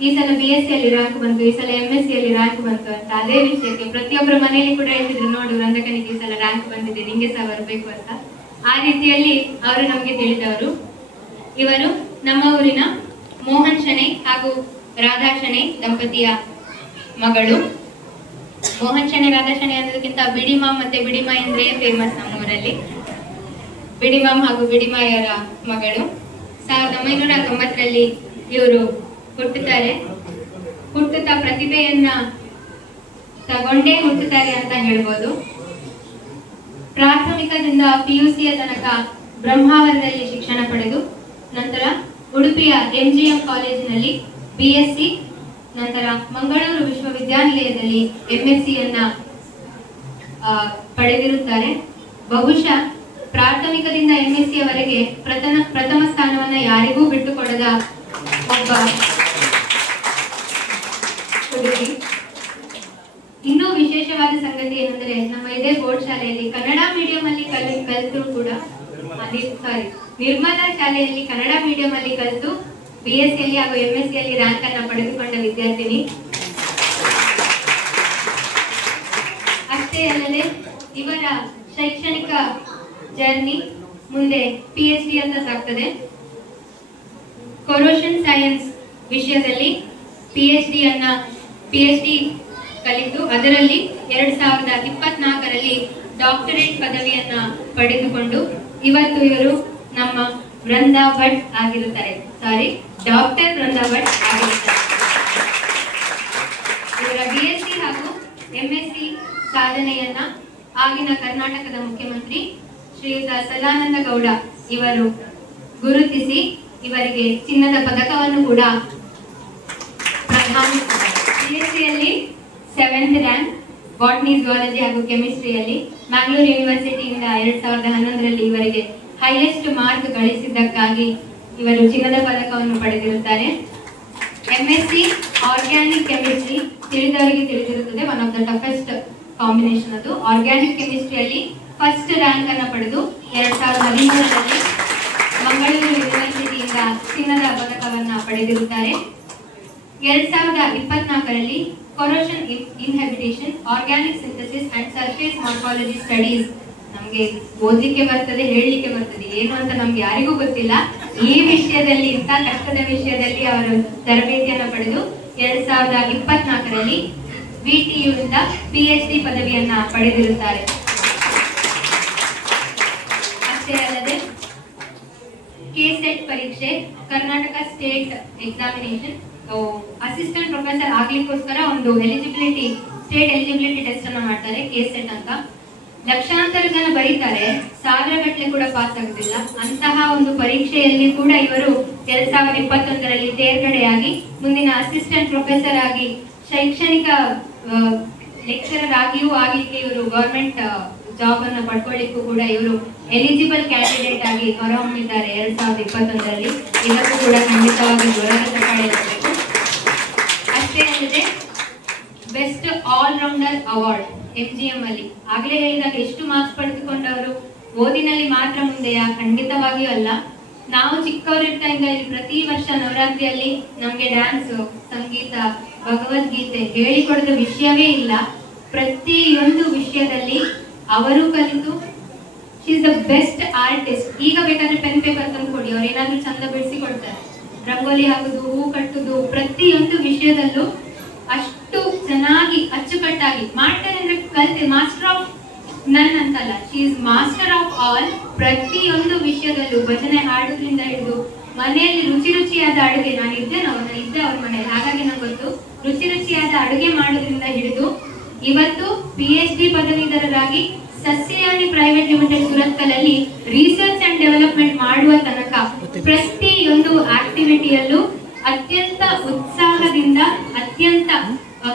ಈ ಸಲ BSc ಅಲ್ಲಿ ರ್ಯಾಂಕ್ ಬಂತು, ಈ ಸಲ MSc ಅಲ್ಲಿ ರ್ಯಾಂಕ್ ಬಂತು ಅಂತ. ಅದೇ ವಿಷಯಕ್ಕೆ ಪ್ರತಿಯೊಬ್ಬರ ಮನೆಯಲ್ಲಿ ಕೂಡ ಹೇಳ್ತಿದ್ರು, ನೋಡು ವೃಂದಕ್ಕನಿಗೆ ಈ ಸಲ ರ್ಯಾಂಕ್ ಬಂದಿದೆ, ನಿಂಗೆ ಸಹ ಬರಬೇಕು ಅಂತ. ಆ ರೀತಿಯಲ್ಲಿ ಅವರು ನಮಗೆ ತಿಳಿದವರು. ಇವರು ನಮ್ಮ ಊರಿನ ಮೋಹನ್ ಶೆಣೈ ಹಾಗೂ ರಾಧಾ ಶೆಣೈ ದಂಪತಿಯ ಮಗಳು. ಮೋಹನ್ ಶೆಣೈ ರಾಧಾ ಶೆಣೈ ಅನ್ನೋದಕ್ಕಿಂತ ಬಿಡಿಮಾಮ್ ಮತ್ತೆ ಬಿಡಿಮಾಯಿ ಅಂದ್ರೆ ಫೇಮಸ್ ನಮ್ಮ ಊರಲ್ಲಿ. ಬಿಡಿಮಾಮ್ ಹಾಗೂ ಬಿಡಿಮಾಯರ ಮಗಳು. 1990ರಲ್ಲಿ ಇವರು ಹುಟ್ಟುತ್ತಾರೆ. ಹುಟ್ಟುತ್ತಾ ಪ್ರತಿಭೆಯನ್ನ ತಗೊಂಡೇ ಹುಟ್ಟುತ್ತಾರೆ ಅಂತ ಹೇಳ್ಬೋದು. ಪ್ರಾಥಮಿಕದಿಂದ PUCಯ ತನಕ ಬ್ರಹ್ಮಾವರದಲ್ಲಿ ಶಿಕ್ಷಣ ಪಡೆದು ನಂತರ ಉಡುಪಿಯ MGM ಕಾಲೇಜಿನಲ್ಲಿ BSc, ನಂತರ ಮಂಗಳೂರು ವಿಶ್ವವಿದ್ಯಾನಿಲಯದಲ್ಲಿ MScಯನ್ನ ಪಡೆದಿರುತ್ತಾರೆ. ಬಹುಶಃ ಪ್ರಾಥಮಿಕದಿಂದ MScಯವರೆಗೆ ಪ್ರಥಮ ಸ್ಥಾನವನ್ನ ಯಾರಿಗೂ ಬಿಟ್ಟುಕೊಡದ ಒಬ್ಬ ಹುಡುಗಿ. ಇನ್ನೂ ವಿಶೇಷವಾದ ಸಂಗತಿ ಏನಂದ್ರೆ, ನಮ್ಮ ಇದೇ ಬೋರ್ಡ್ ಶಾಲೆಯಲ್ಲಿ ಕನ್ನಡ ಮೀಡಿಯಂ ಅಲ್ಲಿ ಕಲಿತರು ಕೂಡ ನಿರ್ಮಲಾ ಶಾಲೆಯಲ್ಲಿ ಕನ್ನಡ ಮೀಡಿಯಂ ಅಲ್ಲಿ ಕಲಿತು BSc ಅಲ್ಲಿ ಹಾಗೂ MSc ಅಲ್ಲಿ ರ್ಯಾಂಕ್ ಅನ್ನ ಪಡೆದುಕೊಂಡ ವಿದ್ಯಾರ್ಥಿನಿ. ಅಷ್ಟೇ ಅಲ್ಲದೆ ಇವರ ಶೈಕ್ಷಣಿಕ ಜರ್ನಿ ಮುಂದೆ PhD ಅಂತ ಸಾಗ್ತದೆ. ಕೊರೋಷನ್ ಸೈನ್ಸ್ ವಿಷಯದಲ್ಲಿ PhD ಕಲಿತು ಅದರಲ್ಲಿ 2024ರಲ್ಲಿ ಡಾಕ್ಟರೇಟ್ ಪದವಿಯನ್ನ ಪಡೆದುಕೊಂಡು ಇವತ್ತು ಇವರು ನಮ್ಮ ಬೃಂದಾ ಭಟ್ ಆಗಿರುತ್ತಾರೆ. ಡಾಕ್ಟರ್ ಬೃಂದಾ ಭಟ್ ಆಗಿರುತ್ತಾರೆ. ಇವರ BSc ಹಾಗೂ MSc ಸಾಧನೆಯನ್ನ ಆಗಿನ ಕರ್ನಾಟಕದ ಮುಖ್ಯಮಂತ್ರಿ ಶ್ರೀಯುತ ಸದಾನಂದ ಗೌಡ ಇವರು ಗುರುತಿಸಿ ಇವರಿಗೆ ಚಿನ್ನದ ಪದಕವನ್ನು ಕೂಡ ಪ್ರದಾನಿಸಿದ್ದಾರೆ. BScಯಲ್ಲಿ 7th ರ್ಯಾಂಕ್, ಬಾಟನಿ, ಝುವಾಲಜಿ ಹಾಗೂ ಕೆಮಿಸ್ಟ್ರಿಯಲ್ಲಿ ಮ್ಯಾಂಗ್ಳೂರ್ ಯೂನಿವರ್ಸಿಟಿಯಿಂದ 2011ರಲ್ಲಿ ಇವರಿಗೆ ಹೈಯೆಸ್ಟ್ ಮಾರ್ಕ್ ಗಳಿಸಿದ್ದಕ್ಕಾಗಿ ಇವರು ಚಿನ್ನದ ಪದಕವನ್ನು ಪಡೆದಿರುತ್ತಾರೆ. MSc ಆರ್ಗ್ಯಾನಿಕ್ ಕೆಮಿಸ್ಟ್ರಿ ತಿಳಿದವರಿಗೆ ತಿಳಿದಿರುತ್ತದೆ, one of the toughest combination ಅದು. ಆರ್ಗ್ಯಾನಿಕ್ ಕೆಮಿಸ್ಟ್ರಿಯಲ್ಲಿ ಫಸ್ಟ್ ರ್ಯಾಂಕ್ ಅನ್ನು ಪಡೆದು 2013ರಲ್ಲಿ ಮಂಗಳೂರು ಯೂನಿವರ್ಸಿಟಿಯಿಂದ ಚಿನ್ನದ ಪದಕವನ್ನ ಪಡೆದಿರುತ್ತಾರೆ. 2024ರಲ್ಲಿ corrosion inhibition, organic synthesis and surface morphology studies. ನಮ್ಗೆ ಓದಲಿಕ್ಕೆ ಬರ್ತದೆ, ಹೇಳಲಿಕ್ಕೆ ಬರ್ತದೆ, ಏನು ಅಂತ ನಮ್ಗೆ ಯಾರಿಗೂ ಗೊತ್ತಿಲ್ಲ. ಈ ವಿಷಯದಲ್ಲಿ, ಇಂಥ ಕಷ್ಟದ ವಿಷಯದಲ್ಲಿ ಅವರು ತರಬೇತಿಯನ್ನು ಪಡೆದು 2024ರಲ್ಲಿ VTU ಇಂದ PhD ಪದವಿಯನ್ನ ಪಡೆದಿರುತ್ತಾರೆ. ಅಷ್ಟೇ ಅಲ್ಲದೆ KSET ಪರೀಕ್ಷೆ, Karnataka state examination, assistant professor ಆಗ್ಲಿಕ್ಕೋಸ್ಕರ ಒಂದು ಸ್ಟೇಟ್ ಎಲಿಜಿಬಿಲಿಟಿ ಟೆಸ್ಟ್ ಅನ್ನ ಮಾಡ್ತಾರೆ, KSET ಅಂತ. ಲಕ್ಷಾಂತರ ಜನ ಬರೀತಾರೆ, 1000 ಗಟ್ಟಲೆ ಕೂಡ ಪಾಸ್ ಆಗುದಿಲ್ಲ. ಅಂತಹ ಒಂದು ಪರೀಕ್ಷೆಯಲ್ಲಿ ಕೂಡ ಇವರು 2021ರಲ್ಲಿ ತೇರ್ಗಡೆಯಾಗಿ ಮುಂದಿನ ಅಸಿಸ್ಟೆಂಟ್ ಪ್ರೊಫೆಸರ್ ಆಗಿ, ಶೈಕ್ಷಣಿಕ ಲೆಕ್ಚರರ್ ಆಗಿಯೂ ಆಗಲಿಕ್ಕೆ ಇವರು ಗವರ್ಮೆಂಟ್ ಜಾಬ್ ಅನ್ನು ಪಡ್ಕೊಳ್ಳಿಕ್ಕೂ ಕೂಡ ಇವರು ಎಲಿಜಿಬಲ್ ಕ್ಯಾಂಡಿಡೇಟ್ ಆಗಿ ಹೊರಹೊಮ್ಮಿದ್ದಾರೆ 2021ರಲ್ಲಿ. ಇದಕ್ಕೂ ಕೂಡ ಖಂಡಿತವಾಗಿ ಜೋರಾದ ಪಡೆಯಬೇಕು. ಅಷ್ಟೇ ಅಲ್ಲದೆ best all rounder award MGM ಅಲ್ಲಿ ಆಗ್ಲೇ ಹೇಳಿದಾಗ ಎಷ್ಟು ಮಾರ್ಕ್ಸ್ ಪಡೆದುಕೊಂಡವರು, ಓದಿನಲ್ಲಿ ಮಾತ್ರ ಮುಂದೆಯಾ? ಖಂಡಿತವಾಗಿಯೂ ಅಲ್ಲ. ನಾವು ಚಿಕ್ಕವರಿರ್ತಾ ಇಲ್ಲಿ ಪ್ರತಿ ವರ್ಷ ನವರಾತ್ರಿಯಲ್ಲಿ ನಮ್ಗೆ ಡ್ಯಾನ್ಸ್, ಸಂಗೀತ, ಭಗವದ್ಗೀತೆ ಹೇಳಿಕೊಡದ ವಿಷಯವೇ ಇಲ್ಲ. ಪ್ರತಿಯೊಂದು ವಿಷಯದಲ್ಲಿ ಅವರು ಕಲಿತು she is the best artist. ಈಗ ಬೇಕಾದ್ರೆ ಪೆನ್ ಪೇಪರ್ ತಂದು ಕೊಡಿ, ಅವ್ರು ಏನಾದ್ರೂ ಚಂದ ಬಿಡಿಸಿ ಕೊಡ್ತಾರೆ. ರಂಗೋಲಿ ಹಾಕುದು, ಹೂ ಕಟ್ಟುದು, ಪ್ರತಿಯೊಂದು ವಿಷಯದಲ್ಲೂ ಅಷ್ಟು ಚೆನ್ನಾಗಿ ಅಚ್ಚುಕಟ್ಟಾಗಿ ಮಾಡ್ತಾರೆ. ಅಂದ್ರೆ ಕಲ್ತೆ ಮಾಸ್ಟರ್ ಆಫ್ ನನ್ ಅಂತಲ್ಲ, she is master of all. ಪ್ರತಿಯೊಂದು ವಿಷಯದಲ್ಲೂ ಭಜನೆ ಹಾಡುದ್ರಿಂದ ಹಿಡಿದು ಮನೆಯಲ್ಲಿ ರುಚಿಯಾದ ಅಡುಗೆ, ನಾನು ಇದ್ದೆ ಅವ್ರ ಮನೆಯಲ್ಲಿ, ಹಾಗಾಗಿ ನಂಗೆ ಗೊತ್ತು. ರುಚಿಯಾದ ಅಡುಗೆ ಮಾಡೋದ್ರಿಂದ ಹಿಡಿದು ಇವತ್ತು PhD ಪದವೀಧರರಾಗಿ ಸಸ್ಯಯಾನಿ ಪ್ರೈವೇಟ್ ಲಿಮಿಟೆಡ್ ಸುರತ್ಕಲಲ್ಲಿ ರಿಸರ್ಚ್ ಅಂಡ್ ಡೆವಲಪ್ಮೆಂಟ್ ಮಾಡುವ ತನಕ ಪ್ರತಿಯೊಂದು ಆಕ್ಟಿವಿಟಿಯಲ್ಲೂ ಅತ್ಯಂತ ಉತ್ಸಾಹದಿಂದ, ಅತ್ಯಂತ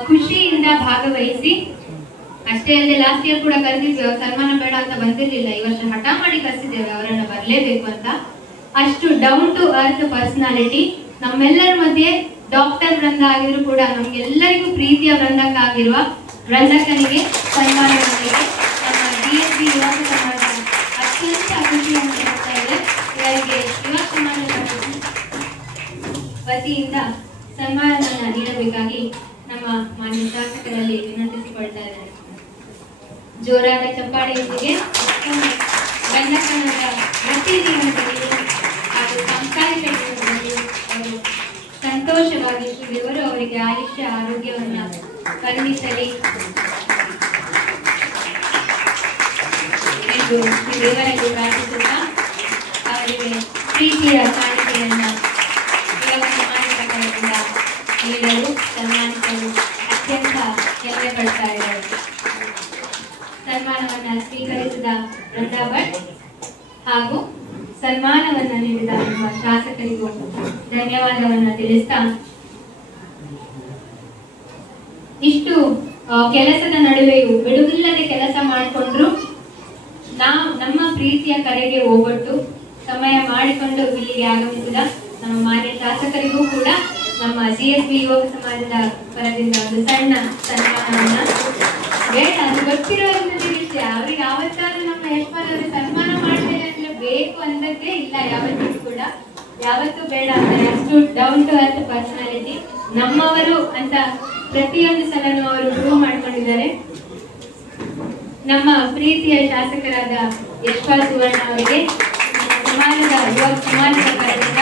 ಖುಷಿಯಿಂದ ಭಾಗವಹಿಸಿ, ಅಷ್ಟೇ ಅಲ್ಲದೆ ಲಾಸ್ಟ್ ಇಯರ್ ಕೂಡ ಕರೆದಿದ್ವಿ. ಅವ್ರ ಸನ್ಮಾನ ಬೇಡ ಅಂತ ಬಂದಿರ್ಲಿಲ್ಲ, ಈ ವರ್ಷ ಹಠ ಮಾಡಿ ಕರೆಸಿದ್ದೇವೆ ಅವರನ್ನ ಬರಲೇಬೇಕು ಅಂತ. ಅಷ್ಟು ಡೌನ್ ಟು ಅರ್ತ್ ಪರ್ಸನಾಲಿಟಿ. ನಮ್ಮೆಲ್ಲರ ಮಧ್ಯೆ ಡಾಕ್ಟರ್ ವೃಂದ ಆಗಿದ್ರು ಕೂಡ ನಮ್ಗೆಲ್ಲರಿಗೂ ಪ್ರೀತಿಯ ವೃಂದಕ್ಕಾಗಿರುವ ವೃಂದಕನಿಗೆ ಸನ್ಮಾನ ಮಾಡಿದೆ. ನಮ್ಮ DSB ಯುವ ಸಮಾಜ ಅತ್ಯಂತ ಖುಷಿಯನ್ನು ಪಡ್ತಾ ಇದೆ. ಇವರಿಗೆ ಯುವ ಸಮಾಜದ ವತಿಯಿಂದ ಸನ್ಮಾನವನ್ನು ನೀಡಬೇಕಾಗಿ ನಮ್ಮ ಮಾನ್ಯ ಶಾಸಕರಲ್ಲಿ ವಿನಂತಿಸಿಕೊಳ್ತಾ ಇದ್ದಾರೆ. ಜೋರಾದ ಚಪ್ಪಾಳೆಯೊಂದಿಗೆ ವೃಂದಕನದ ವೃತ್ತಿ ಜೀವನದಲ್ಲಿ ಹಾಗೂ ಸಾಂಸಾರಿಕ ಜೀವನದಲ್ಲಿ ಅವರು ಸಂತೋಷವಾಗಿ ದೇವರು ಅವರಿಗೆ ಆಯುಷ್ಯ ಆರೋಗ್ಯವನ್ನು ಕರುಣಿಸಲಿ ಎಂದು ದೇವರಲ್ಲಿ ಪ್ರಾರ್ಥಿಸುತ್ತಾ ಅವರಿಗೆ ಪ್ರೀತಿಯ ಕಾಣಿಕೆಯನ್ನು ಯುವ ಸಮಾಜದ ಕಡೆಯಿಂದ ನೀಡಲು ಸನ್ಮಾನಿಸಲು ಅತ್ಯಂತ ಹೆಮ್ಮೆ ಪಡ್ತಾ ಇದ್ದಾರೆ. ಸನ್ಮಾನವನ್ನ ಸ್ವೀಕರಿಸಿದ ವೃಂದಾ ಭಟ್ ಹಾಗೂ ಸನ್ಮಾನವನ್ನ ನೀಡಿದ ನಮ್ಮ ಶಾಸಕರಿಗೂ ಧನ್ಯವಾದವನ್ನ ತಿಳಿಸ್ತಾ, ಇಷ್ಟು ಕೆಲಸದ ನಡುವೆಯೂ ಬಿಡುವಿಲ್ಲದೆ ಕೆಲಸ ಮಾಡಿಕೊಂಡ್ರು ನಮ್ಮ ಪ್ರೀತಿಯ ಕರೆಗೆ ಹೋಗೊಟ್ಟು ಸಮಯ ಮಾಡಿಕೊಂಡು ಇಲ್ಲಿಗೆ ಆಗಮಿಸಿದ ನಮ್ಮ ಮಾನ್ಯ ಶಾಸಕರಿಗೂ ಕೂಡ ನಮ್ಮ GSB ಯುವ ಸಮಾಜದ ಪರದಿಂದ ಒಂದು ಸಣ್ಣ ಸನ್ಮಾನವನ್ನ ಬೇಡ, ಅದು ಗೊತ್ತಿರೋದ್ರಿಂದ ತಿಳಿಸಿ. ಅವ್ರಿಗೆ ಯಾವತ್ತಾದ್ರೂ ನಮ್ಮ ಯಶ್ಪಾಲ್ ಅವರು ಸನ್ಮಾನ ಮಾಡ್ತಾರೆ ಅಂದ್ರೆ ಬೇಕು ಅಂತದ್ದೇ ಇಲ್ಲ, ಯಾವತ್ತೂ ಕೂಡ ಯಾವತ್ತೂ ಬೇಡ ಅಂತಾರೆ. ಅಷ್ಟು ಡೌನ್ ಟು ಅರ್ತ್ ಪರ್ಸನಾಲಿಟಿ, ನಮ್ಮವರು ಅಂತ ಪ್ರತಿಯೊಂದು ಸಲನೂ ಅವರು ಪ್ರೂವ್ ಮಾಡ್ಕೊಂಡಿದ್ದಾರೆ. ನಮ್ಮ ಪ್ರೀತಿಯ ಶಾಸಕರಾದ ಯಶ್ಪಾಲ್ ಸುವರ್ಣ ಅವರಿಗೆ ಸಮಾಜದ ಯುವ ಸಮಾಜದ ಕಡೆಯಿಂದ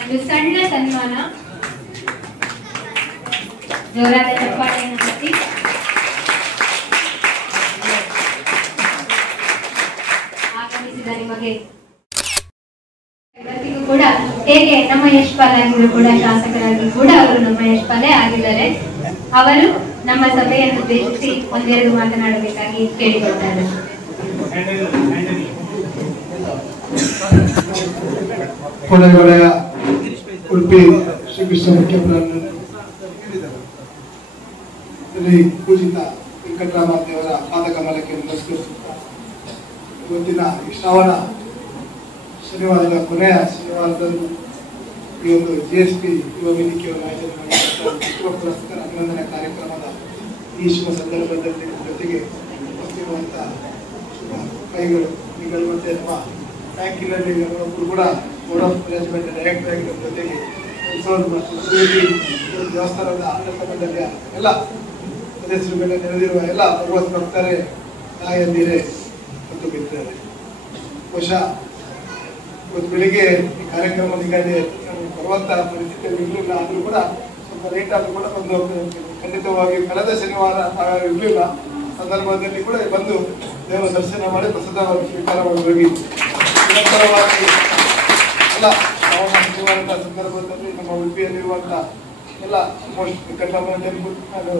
ಒಂದು ಸಣ್ಣ ಸನ್ಮಾನ. ಜೋರಾದ ಚಪ್ಪಾಳೆಯನ್ನು ಹಾಕಿ ಆಗಮಿಸಿದ ನಿಮಗೆ ಇವತ್ತಿಗೂ ಕೂಡ ಹೇಗೆ ನಮ್ಮ ಯಶ್ಪಾಲ್ ಆಗಿದ್ರು ಕೂಡ ಶಾಸಕರಾಗಿ ಕೂಡ ಅವರು ನಮ್ಮ ಯಶ್ಪಾಲೇ ಆಗಿದ್ದಾರೆ. ಅವರು ನಮ್ಮ ಸಭೆಯನ್ನು ಉದ್ದೇಶಿಸಿ ಒಂದೆರಡು ಮಾತನಾಡಬೇಕಾಗಿ ಕೇಳಿಕೊಳ್ತಾರೆ. ಕೊನೆಗೊಡೆಯ ಉಡುಪಿ ಶ್ರೀಕೃಷ್ಣ ಮುಖ್ಯಪ್ರಾಣಿ ಪೂಜಿತ ವೆಂಕಟರಾಮ ದೇವರ ಪಾದಕಮಲಕ್ಕೆ ನಮಸ್ಕರಿಸುತ್ತಾ, ಇವತ್ತಿನ ಈ ಶ್ರಾವಣ ಶನಿವಾರದ ಕೊನೆಯ ಶನಿವಾರದಂದು ಈ ಒಂದು GSB ಯುವ ವೇದಿಕೆಯನ್ನು ಆಯೋಜನೆ ಮಾಡಿದಂತಹ ವಿಶ್ವ ಪುರಸ್ಕಾರ ಅಭಿನಂದನೆ ಕಾರ್ಯಕ್ರಮದ ಈ ಶುಭ ಸಂದರ್ಭದಲ್ಲಿ ಜೊತೆಗೆ ಉಪಸ್ಥಿತಿರುವಂತಹ ಶುಭ ಕೈಗಳು ನಿಗಳು ಮತ್ತೆ ನಮ್ಮ ಬ್ಯಾಂಕಿನಲ್ಲಿ ಒಬ್ಬರು ಕೂಡ ಬೋರ್ಡ್ ಆಫ್ ಮ್ಯಾನೇಜ್ಮೆಂಟ್ ಡೈರೆಕ್ಟರ್ ಆಗಿರೋ ಜೊತೆಗೆ ದೇವಸ್ಥಾನದ ಆಡಳಿತ ಮಂಡಳಿಯ ಎಲ್ಲ ಸದಸ್ಯರುಗಳ ನೆರೆದಿರುವ ಎಲ್ಲ ಭಗವತ್ ಭಕ್ತರೇ, ತಾಯಂದಿರೇ ಮತ್ತು ಮಿತ್ರರೇ, ಬಹುಶಃ ಇವತ್ತು ಬೆಳಿಗ್ಗೆ ಈ ಕಾರ್ಯಕ್ರಮ ನಿಗದಿ ಬರುವಂತಹ ಪರಿಸ್ಥಿತಿಯಲ್ಲಿ ಇರಲಿಲ್ಲ. ಆದರೂ ಕೂಡ ಸ್ವಲ್ಪ ಲೇಟ್ ಆದರೂ ಕೂಡ ಒಂದು ಖಂಡಿತವಾಗಿ ಕಳೆದ ಶನಿವಾರ ಇರಲಿಲ್ಲ ಸಂದರ್ಭದಲ್ಲಿ ಕೂಡ ಬಂದು ದೇವರ ದರ್ಶನ ಮಾಡಿ ಪ್ರಸಾದವನ್ನು ಸ್ವೀಕಾರ ಮಾಡಿ ಹೋಗಿ ನಿರಂತರವಾಗಿ ಎಲ್ಲ ಶನಿವಾರದ ಸಂದರ್ಭದಲ್ಲಿ ನಮ್ಮ ಉಡುಪಿಯಲ್ಲಿರುವಂಥ ಎಲ್ಲ ಆಲ್ಮೋಸ್ಟ್ ವೆಂಕಟರಾಮ ಟೆಂಪಲ್ ನಾನು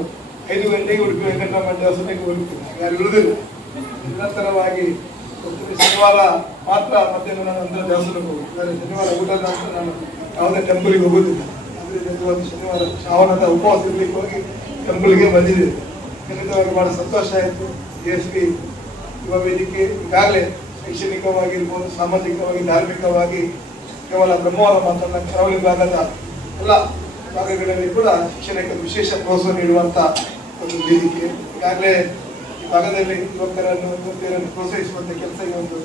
5 ಗಂಟೆಗೆ ಉಡುಪಿ ವೆಂಕಟರಾಮ ದೇವಸ್ಥಾನಕ್ಕೆ ಹೋಗ್ತೀನಿ, ಯಾರು ಇರುವುದಿಲ್ಲ. ನಿರಂತರವಾಗಿ ಶನಿವಾರ ಮಾತ್ರ ಮಧ್ಯಾಹ್ನ ನಂತರ ದೇವಸ್ಥಾನಕ್ಕೆ ಹೋಗುದು, ಶನಿವಾರ ಊಟದ ನಂತರ ನಾನು ಯಾವುದೇ ಟೆಂಪಲ್ಗೆ ಹೋಗುದಿಲ್ಲ. ಅದರಿಂದ ಇವತ್ತು ಶನಿವಾರ ಶ್ರಾವಣದ ಉಪವಾಸ ಇರ್ಲಿಕ್ಕೆ ಹೋಗಿ ಟೆಂಪಲ್ಗೆ ಬಂದಿದ್ದೇವೆ. ಖಂಡಿತವಾಗಿ ಬಹಳ ಸಂತೋಷ ಆಯಿತು. GSB ಯುವ ವೇದಿಕೆ ಈಗಾಗಲೇ ಶೈಕ್ಷಣಿಕವಾಗಿರ್ಬೋದು, ಸಾಮಾಜಿಕವಾಗಿ, ಧಾರ್ಮಿಕವಾಗಿ ಕೇವಲ ಬ್ರಹ್ಮವರ ಮಾತನ್ನ ಕರಾವಳಿ ಭಾಗದ ಎಲ್ಲ ಭಾಗಗಳಲ್ಲಿ ಕೂಡ ಶಿಕ್ಷಣಕ್ಕೆ ವಿಶೇಷ ಪ್ರೋತ್ಸಾಹ ನೀಡುವಂತ ಒಂದು ವೇದಿಕೆ. ಈಗಾಗಲೇ ಈ ಭಾಗದಲ್ಲಿ ಯುವಕರನ್ನು ಪ್ರೋತ್ಸಾಹಿಸುವಂತ ಕೆಲಸ ಈ ಒಂದು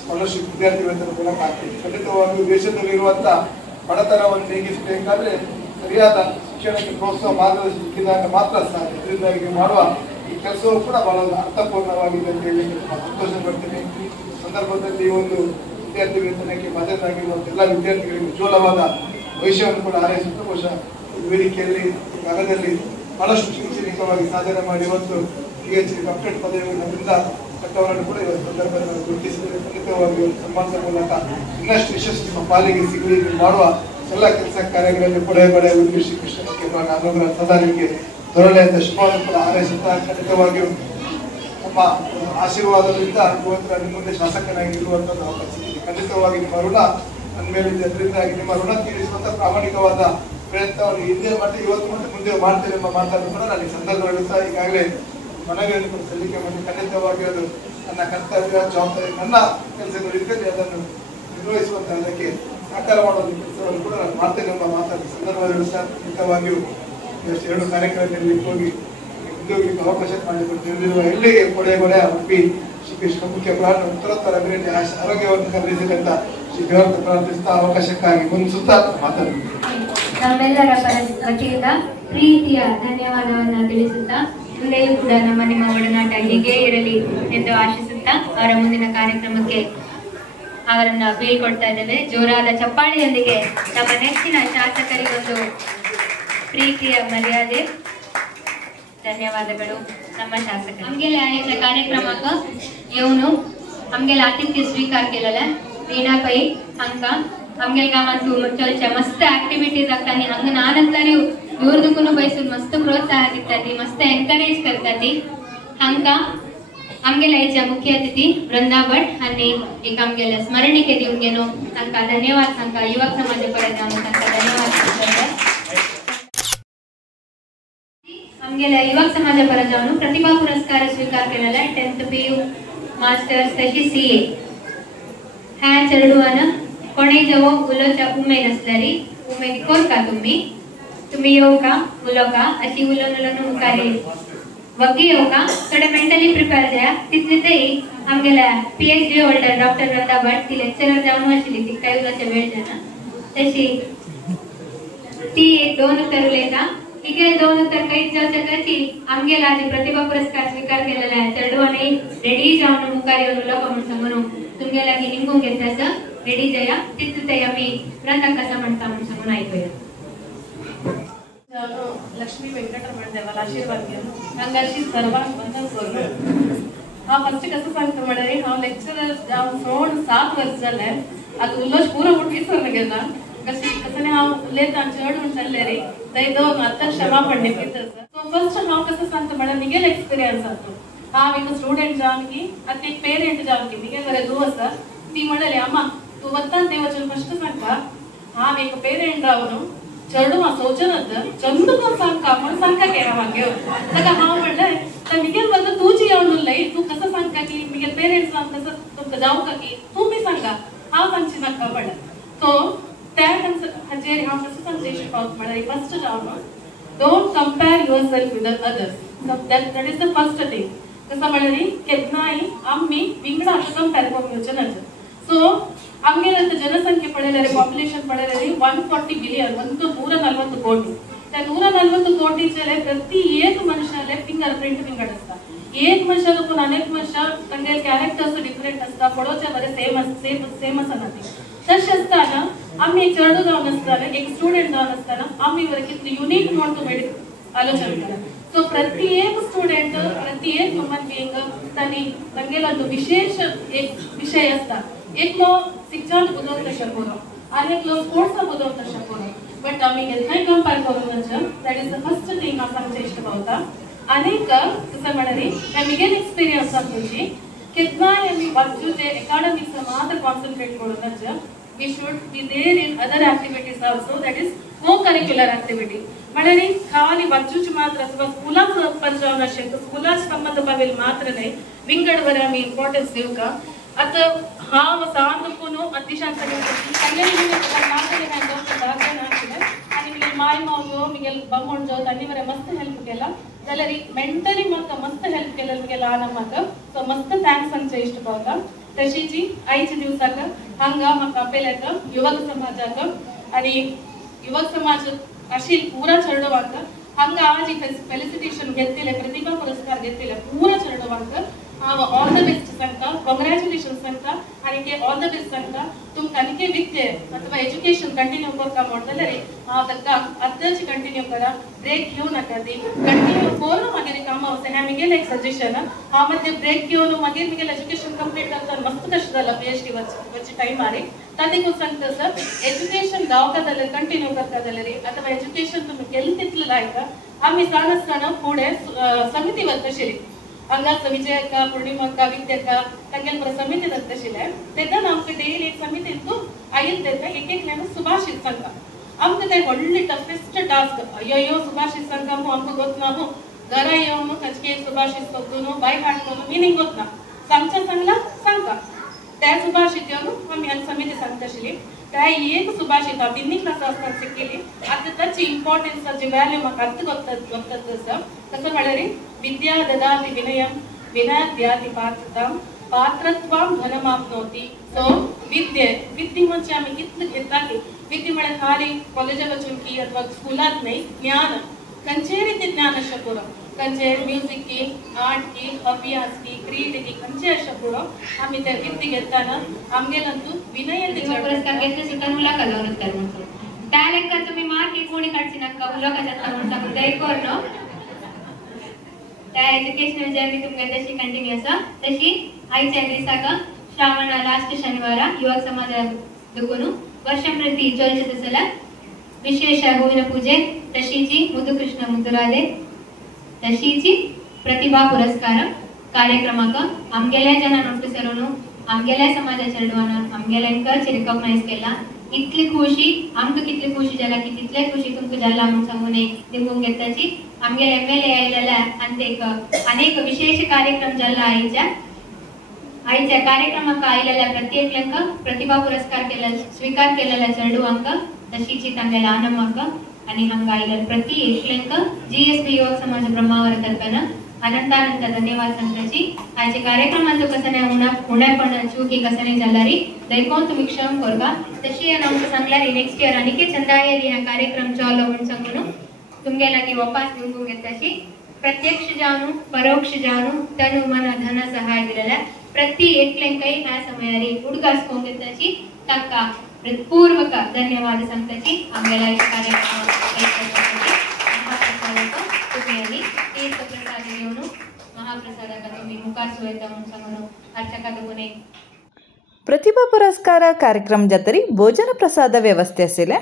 ಸ್ಕಾಲರ್ಶಿಪ್ ವಿದ್ಯಾರ್ಥಿ ವೇತನ ಮೂಲಕ ಆಗ್ತದೆ. ಖಂಡಿತವಾಗಿಯೂ ದೇಶದಲ್ಲಿರುವಂತ ಬಡತನವನ್ನು ನೀಗಿಸಬೇಕಾದ್ರೆ ಸರಿಯಾದ ಶಿಕ್ಷಣಕ್ಕೆ ಪ್ರೋತ್ಸಾಹ ಮಾರ್ಗದರ್ಶನ ಸಿಕ್ಕಿದಾಗ ಮಾತ್ರ ಸಾಧ್ಯ. ಇದರಿಂದಾಗಿ ಮಾಡುವ ಈ ಕೆಲಸವೂ ಕೂಡ ಬಹಳ ಅರ್ಥಪೂರ್ಣವಾಗಿದೆ ಅಂತ ಹೇಳಿ ಸಂತೋಷ ಪಡ್ತೀನಿ. ಈ ಸಂದರ್ಭದಲ್ಲಿ ಒಂದು ವಿದ್ಯಾರ್ಥಿ ವೇತನಕ್ಕೆ ಬಾಧ್ಯರಾಗಿರುವಂಥ ಎಲ್ಲ ವಿದ್ಯಾರ್ಥಿಗಳಿಗೆ ಉಜ್ವಲವಾದ ಭವಿಷ್ಯವನ್ನು ಕೂಡ ಹಾರೈಸುತ್ತಾ ಬಹುಶಃ ವೇದಿಕೆಯಲ್ಲಿ ಭಾಗದಲ್ಲಿ ಬಹಳಷ್ಟು ಶೈಕ್ಷಣಿಕವಾಗಿ ಸಾಧನೆ ಮಾಡಿ ಇವತ್ತು PhD ಡಾಕ್ಟರೇಟ್ ಪದವಿ ನಮ್ಮಿಂದ ಕಟ್ಟವರನ್ನು ಕೂಡ ಇವತ್ತು ಸಂದರ್ಭದಲ್ಲಿ ಗುರುತಿಸಿದರೆ ಖಂಡಿತವಾಗಿ ಸನ್ಮಾನದ ಮೂಲಕ ಇನ್ನಷ್ಟು ಯಶಸ್ಸು ನಿಮ್ಮ ಪಾಲಿಗೆ ಸಿಗಲಿ. ಮಾಡುವ ಎಲ್ಲ ಕೆಲಸ ಕಾರ್ಯಗಳಲ್ಲಿ ಕೊಡೆ ಉಡುಪಿ ಶ್ರೀಕೃಷ್ಣಕ್ಕೆ ಅನುಗ್ರಹ ಸದಾ ನಿಮಗೆ ದೊರಳೆ ಅಂತ ಶುಭವನ್ನು ಕೂಡ ಹಾರೈಸುತ್ತಾ ಖಂಡಿತವಾಗಿಯೂ ನಮ್ಮ ಆಶೀರ್ವಾದದಿಂದ ಗೋತ್ರ ನಿಮ್ಮ ಮುಂದೆ ಶಾಸಕನಾಗಿ ಇರುವಂಥದ್ದು ಅವಕಾಶ ಇದೆ. ಖಂಡಿತವಾಗಿ ನಿಮ್ಮ ಋಣ ನನ್ನ ಮೇಲಿದೆ. ಅದರಿಂದಾಗಿ ನಿಮ್ಮ ಋಣ ತೀರಿಸುವಂಥ ಪ್ರಾಮಾಣಿಕವಾದ ಪ್ರಯತ್ನವನ್ನು ಹಿಂದೆ ಮಾಡಿ ಇವತ್ತು ಮತ್ತೆ ಮುಂದೆ ಮಾಡ್ತೇನೆ ಎಂಬ ಮಾತನ್ನು ಕೂಡ ನಾನು ಈ ಸಂದರ್ಭ ಈಗಾಗಲೇ ಮನವಿಯನ್ನು ಕೂಡ ಸಲ್ಲಿಕೆ ಮಾಡಿ ಖಂಡಿತವಾಗಿ ಅದು ನನ್ನ ಕರ್ತವ್ಯ ಜವಾಬ್ದಾರಿ ನನ್ನ ಕೆಲಸಗಳು ಇರ್ತದೆ ಅದನ್ನು ನಿರ್ವಹಿಸುವಂತ ಅದಕ್ಕೆ ಸಹಕಾರ ಮಾಡುವ ಕೆಲಸವನ್ನು ಕೂಡ ನಾನು ಮಾಡ್ತೇನೆ ಎಂಬ ಮಾತನ್ನು ಸಂದರ್ಭದಲ್ಲಿ ಖಂಡಿತವಾಗಿಯೂ ಎರಡು ಕಾರ್ಯಕ್ರಮದಲ್ಲಿ ಹೋಗಿ ಉದ್ಯೋಗಿಗೆ ಅವಕಾಶ ಮಾಡಿಕೊಂಡು ತಿಳಿದಿರುವ ಎಲ್ಲಿಗೆ ಕೊಡೆ ಉಡುಪಿ ಶ್ರೀಕೃಷ್ಣ ಮುಖ್ಯ ಪ್ರಾಣ ಉತ್ತರೋತ್ತರ ಅಭಿವೃದ್ಧಿ ಆರೋಗ್ಯವನ್ನು ಕಲಿಸಿದಂತ ಶ್ರೀ ದೇವರ ಪ್ರಾರ್ಥಿಸಿದ ಅವಕಾಶಕ್ಕಾಗಿ ಮುನ್ಸುತ್ತಾ ಮಾತಾಡುತ್ತೇನೆ. ನಮ್ಮೆಲ್ಲರ ವತಿಯಿಂದ ಪ್ರೀತಿಯ ಧನ್ಯವಾದವನ್ನ ತಿಳಿಸುತ್ತಾ ಮುಂದೆಯೂ ಕೂಡ ನಿಮ್ಮ ಒಡನಾಟ ಹೀಗೆ ಇರಲಿ ಎಂದು ಆಶಿಸುತ್ತಾ ಅವರ ಮುಂದಿನ ಕಾರ್ಯಕ್ರಮಕ್ಕೆ ಅವರನ್ನ ಬೀಳ್ಕೊಡ್ತಾ ಇದ್ದೇವೆ. ಜೋರಾದ ಚಪ್ಪಾಳಿಯೊಂದಿಗೆ ನಮ್ಮ ನೆಚ್ಚಿನ ಶಾಸಕರಿಗೊಂದು ಪ್ರೀತಿಯ ಮರ್ಯಾದೆ. ಧನ್ಯವಾದಗಳು ನಮ್ಮ ಶಾಸಕ. आमगेले आयोजित कार्यक्रमाक येऊन आमगेले आतिथ्य स्वीकार केलेला वीणाबाई हांका आमगेल गावात चलच्या मस्त ऍक्टिव्हिटीज जाता आनी हांगा नान तरी दूर दुखून बैसून मस्त प्रोत्साह दिता ती मस्त एनकरेज करता ती हांका आमगेल्या हेच्या मुख्य अतिथी वृंदा भट आनी एक आमगेल्या स्मरणिके दिवन गेलो तांकां धन्यवाद सांगता युवक समाजा परत जावन तांकां धन्यवाद सांगता. आमगेल्या युवक समाजा परत जावन प्रतिभा पुरस्कार स्वीकार केलेला 10th PU मास्टर्स तशी CA ह्या चेडवान कोणे जेवो उलोवच्या उमेद आसल्यारी उमेद कोरता तुम्ही येऊ का उलो का अशी उलोवन मुखार वगी येऊ का थोडे मेंटली प्रिपेर जाया तितले तेई आमगेल्या PhD होल्डर डॉक्टर वृंदा भट ती लेक्चरर जावन आशिल्ली ती काही उलोवचे वेळ जाना तशी ती एक दोन उत्तर उलयता हिगे दोन उत्तर काहीच जावचे करची आमगेला आज प्रतिभा पुरस्कार स्वीकार केलेला आहे चेडवानी रेडी जावन मुखार येवन उलोवप म्हण सांगून तुमगे लागीं निंगून घेता रेडी जाया तितले आमी वृंदा कसा म्हणटा म्हण सांगून आयकुया. लक्ष्मी वेंकटरमण देवाला आशीर्वाद घेऊन हांगाची सर्वांक वंदन करून हांव फस्ट कसं सांगता म्हळ्यार हांव लेक्चरर जावन 7 वर्स जाले आतां उलोवच पुरो उठीत विसरून गेला कसं हांव उलयता चड म्हण जाल्ले रे थंय दोन आतां क्षमा पडले भितर सो फस्ट हांव कसं सांगता म्हळ्यार म्हगेलो एक्सपिरियन्स जातो हांव एक स्टुडंट जावन की आतां एक पेरंट जावन की म्हगे घरा धूव आसा ती म्हणली अम्मा तूं वता तें वचून फस्ट सांगता हांव एक पेरंट जावन चेडू सोचनत चंद कोण सांगता म्हण सांगता की हांव ताका हांव म्हणलें तर म्हगेल बद्दल तुजी येवन उरलय तूं कसं सांगता की म्हगेल पेरंट्स जावन कसं तुमकां जावं का की तुमी सांगा हांव सांगची नाका म्हणलें सो त्या हाचेर हांव कसं सांगचें शिकवता म्हळ्यार फस्ट जावन don't compare yourself with others that is the first thing कसं म्हळ्यार केन्नाय आमी विंगडा अशें कंपेर करून घेवचें ना सो आमगेले जनसंख्ये पळयल्यार पॉप्युलेशन पळयल्यार 140 बिलियन 140 कोटी त्या 140 कोटीचे प्रति एक मनशाले फिंगर प्रिंट विंगड आसता एक मनशा देखून अनेक मनशा तांगे कॅरेक्टर्स डिफरंट आसता पळोवचे बरें सेम आसना ती तशें आसतना आमी एक चेडो जावन आसतना एक स्टुडंट जावन आसतना आमी बरें कितले युनीक म्हूण तुमी आलोचना केला सो प्रति एक स्टुडंट प्रति एक ह्युमन बिईंग तांगेलो विशेष एक विषय आसता एक लो शिक्षण बुदोवंक तशें करून आनी एक लो स्पोर्ट्स बुदोवंक तशें करून बट आमी केन्नाय कंपेर करूंक नजर that is the first thing हांव सांगचें इश्ट पावता आनीक कसं म्हळ्यार म्हगेल एक्सपिरियन्स आमची केन्नाय आमी वाचूचे एकाडेमिक्स मात्र कॉन्सन्ट्रेट करूंक नजर we should be there in other activities also that is co curricular activity म्हळ्यार खाली वाचूचे मात्र किंवा स्कुलाक पंचावन अशें स्कुलाच संबंध पावेल मात्र न्हय विंगड बरें आमी इम्पॉर्टन्स दिवका आतां हांव सांग देखून अतिशांत आनी म्हगेल माय माव जो म्हगेल बामण जो तांणी बरें मस्त हेल्प केला जाल्यार मेंटली म्हाका मस्त हेल्प केलें म्हगे ल्हान म्हाका सो मस्त थँक्स सांगचें इश्ट पावता तशीच आयच्या दिवसाक हांगा म्हाका आपयल्यात युवक समाजाक आनी युवक समाज आशिल्ल पुरा चेडवांक हांगा आज फेलिसिटेशन घेतिल्लें प्रतिभा पुरस्कार घेतिल्लें पुरा चेडवांक हांव ऑल द बेस्ट सांगता, कॉंग्रॅच्युलेशन सांगता आनी ऑल द बेस्ट सांगता. तुमकां आनी विद्ये अथवा एज्युकेशन कंटिन्यू करता म्हणटले रे हांव ताका आतांची कंटिन्यू करा, ब्रेक घेवं नाका ती, कंटिन्यू करून मागीर कामां वचून हें म्हगेलें एक सजेशन. हांव मागीर ब्रेक घेवन मागीर म्हगेलें एज्युकेशन कंप्लीट करता मस्त कशें जालां PhD वचचे टायमार. ताका सांगता सर एज्युकेशन गावता जाल्यार कंटिन्यू करता जाल्यार अथवा एज्युकेशन तुमी केलें तितलें लायता आमी जाणा फुडें समिती वतशिली हांगा विजयका पूर्णिमाका विद्याका तांगेले बरो समिती जातशिले तेन्ना आमकां डेली एक समितींतून आयिल्ले एक एकल्यान सुभाशीत सांगता. आमकां ते व्हडली टफेस्ट टास्क अयो सुभाशीत सांगता न्हू आमकां गोतना न्हू घरा येवन न्हू खंयचे सुभाशीत सोदून न्हू बाय हार्ट करून मिनींग गोतना सांगच्या सांगला सांगता त्या सुभाशीत येवन आमी हांगा समिती सांगताशिली. त्या एक सुभाषित हांव 3 क्लासा आसतना शिकली. आतां ताची इम्पॉर्टन्स ताची वॅल्यू म्हाका आतां गोत्ता तसो कसो म्हळ्यार विद्या ददाति विनयं विनयाद्याति पात्रतां पात्रत्वं धनमाप्नोति. सो विद्ये म्हणजे आमी कितले घेता की विद्ये म्हळ्यार खाली कॉलेजाक वचून की अथवा स्कुलांत न्हय ज्ञान खंयचेय रीती ज्ञान अशें पुरो खंयचे म्युजीक की आर्ट की अभ्यास की क्रिएट की खंयचे अशें पुरो आमी ते विद्ये घेताना आमगेलांतून विनय पुरस्कार घेतले सुद्धा उलोका जावन उत्तर म्हणतो त्या लेखार तुम्ही मार्क एक कोणी काडची नाका उलोकाच्या म्हणटा दयकोर न्हू त्या एज्युकेशनल जर्नी तुमगे तशी कंटिन्यू आसा. तशी आयच्या दिसाका श्रावणा लास्ट शनिवारा युवक समाजा दुकुनु वर्षप्रती चलचित्र सला विशेष हूविನ पूजे तशीची मुदुकृष्ण मुदुराले तशीची प्रतिभा पुरस्कार कार्यक्रमाक आमगेल्या जनान ಒಟ್ಟು ಸೇರೋನು आमगेल्या समाजाच्या नडवान आमगेल्यांक रिकॉग्नाइज केला. इतली खुशी आमकां कितली खुशी जाला की तितले खुशी तुमकां जाला म्हणून सांगून दिवूंक घेताची. आमगेले MLA आयलेला आनी अनेक विशेष कार्यक्रम जाला आयच्या कार्यक्रमाक आयलेल्या प्रत्येकल्यांक प्रतिभा पुरस्कार स्वीकार केलेल्या चेडवांक तशीची तांगेल्या आनमाक आणि हांगा आयल्या प्रति एकल्यांक GSB युवक समाज ब्रह्मावर तर्फेन अनंत धन्यवाद सांगताची. आयच्या कार्यक्रमांचो कसने उणेपणाच्यो की कसने जाल्यारी देखून तुमी क्षम करगा. तशी आमकां सांगल्यार नेक्स्ट इयर आनी चंद्रायरी ह्या कार्यक्रम चालू म्हणून सांगून तुमगे लागी वापस दिवंक घेताची. प्रत्यक्ष जावन परोक्ष जावन तन मन धन सहाय दिलेल्या प्रति एकल्यांकय ह्या समयारी उडकासकोंक घेताची. ताका हृदयपूर्वक धन्यवाद सांगताची. आमगेल्या महाप्रसादाक तुम्ही आनी तीर्थप्रसाद घेवन महाप्रसादाक तुम्ही मुखार सुयता म्हणून सांगून अर्चका दुगुने ಪ್ರತಿಭಾ ಪುರಸ್ಕಾರ ಕಾರ್ಯಕ್ರಮ ಜತರಿ ಭೋಜನ ಪ್ರಸಾದ ವ್ಯವಸ್ಥೆ ಅಸಿಲೆ.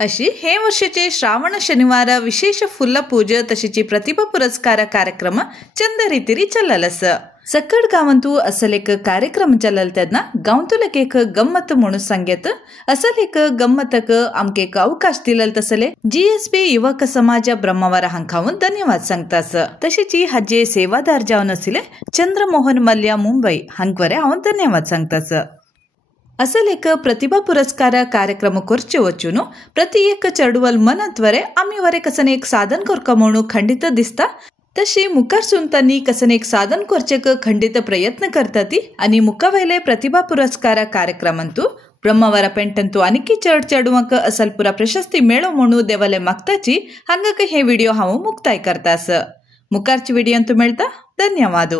अशी हे वर्षाचे श्रावण शनिवार विशेष फुल्ल पूजा तशीची प्रतिभा पुरस्कार कार्यक्रम चंद रीतीरी चल्लस. सकड गावांतू असल एक कार्यक्रम चलल तेन्ना गांवतूलक एक गम्मत म्हणून सांगेत. असल एक गम्मतक आमके एक अवकाश दिलल तसले GSB युवक समाज ब्रह्मावर हांकावून धन्यवाद सांगतास. तशीची हाजे सेवादार जावन आशिल्ले चंद्रमोहन मल्ल्या मुंबई हांकवरे हांव धन्यवाद सांगतास. असल एक प्रतिभा पुरस्कार कार्यक्रम करचे वचून प्रति एक चढवल मनत्वरे आम्ही वरे कसन एक साधन करका म्हणून खंडित दिसता तशी मुखार सुनतानी कसन एक साधन करचेक खंडित प्रयत्न करताती आणि मुखावयले प्रतिभा पुरस्कार कार्यक्रमंतू ब्रह्मवार पेंटंतू आणखी चढ चढवंक असल पुरा प्रशस्ती मेळो म्हणून देवाले मागताची हंगक हे व्हिडिओ हांव मुक्ताय करतास मुखारची व्हिडिओ अंतू मेळता धन्यवाद।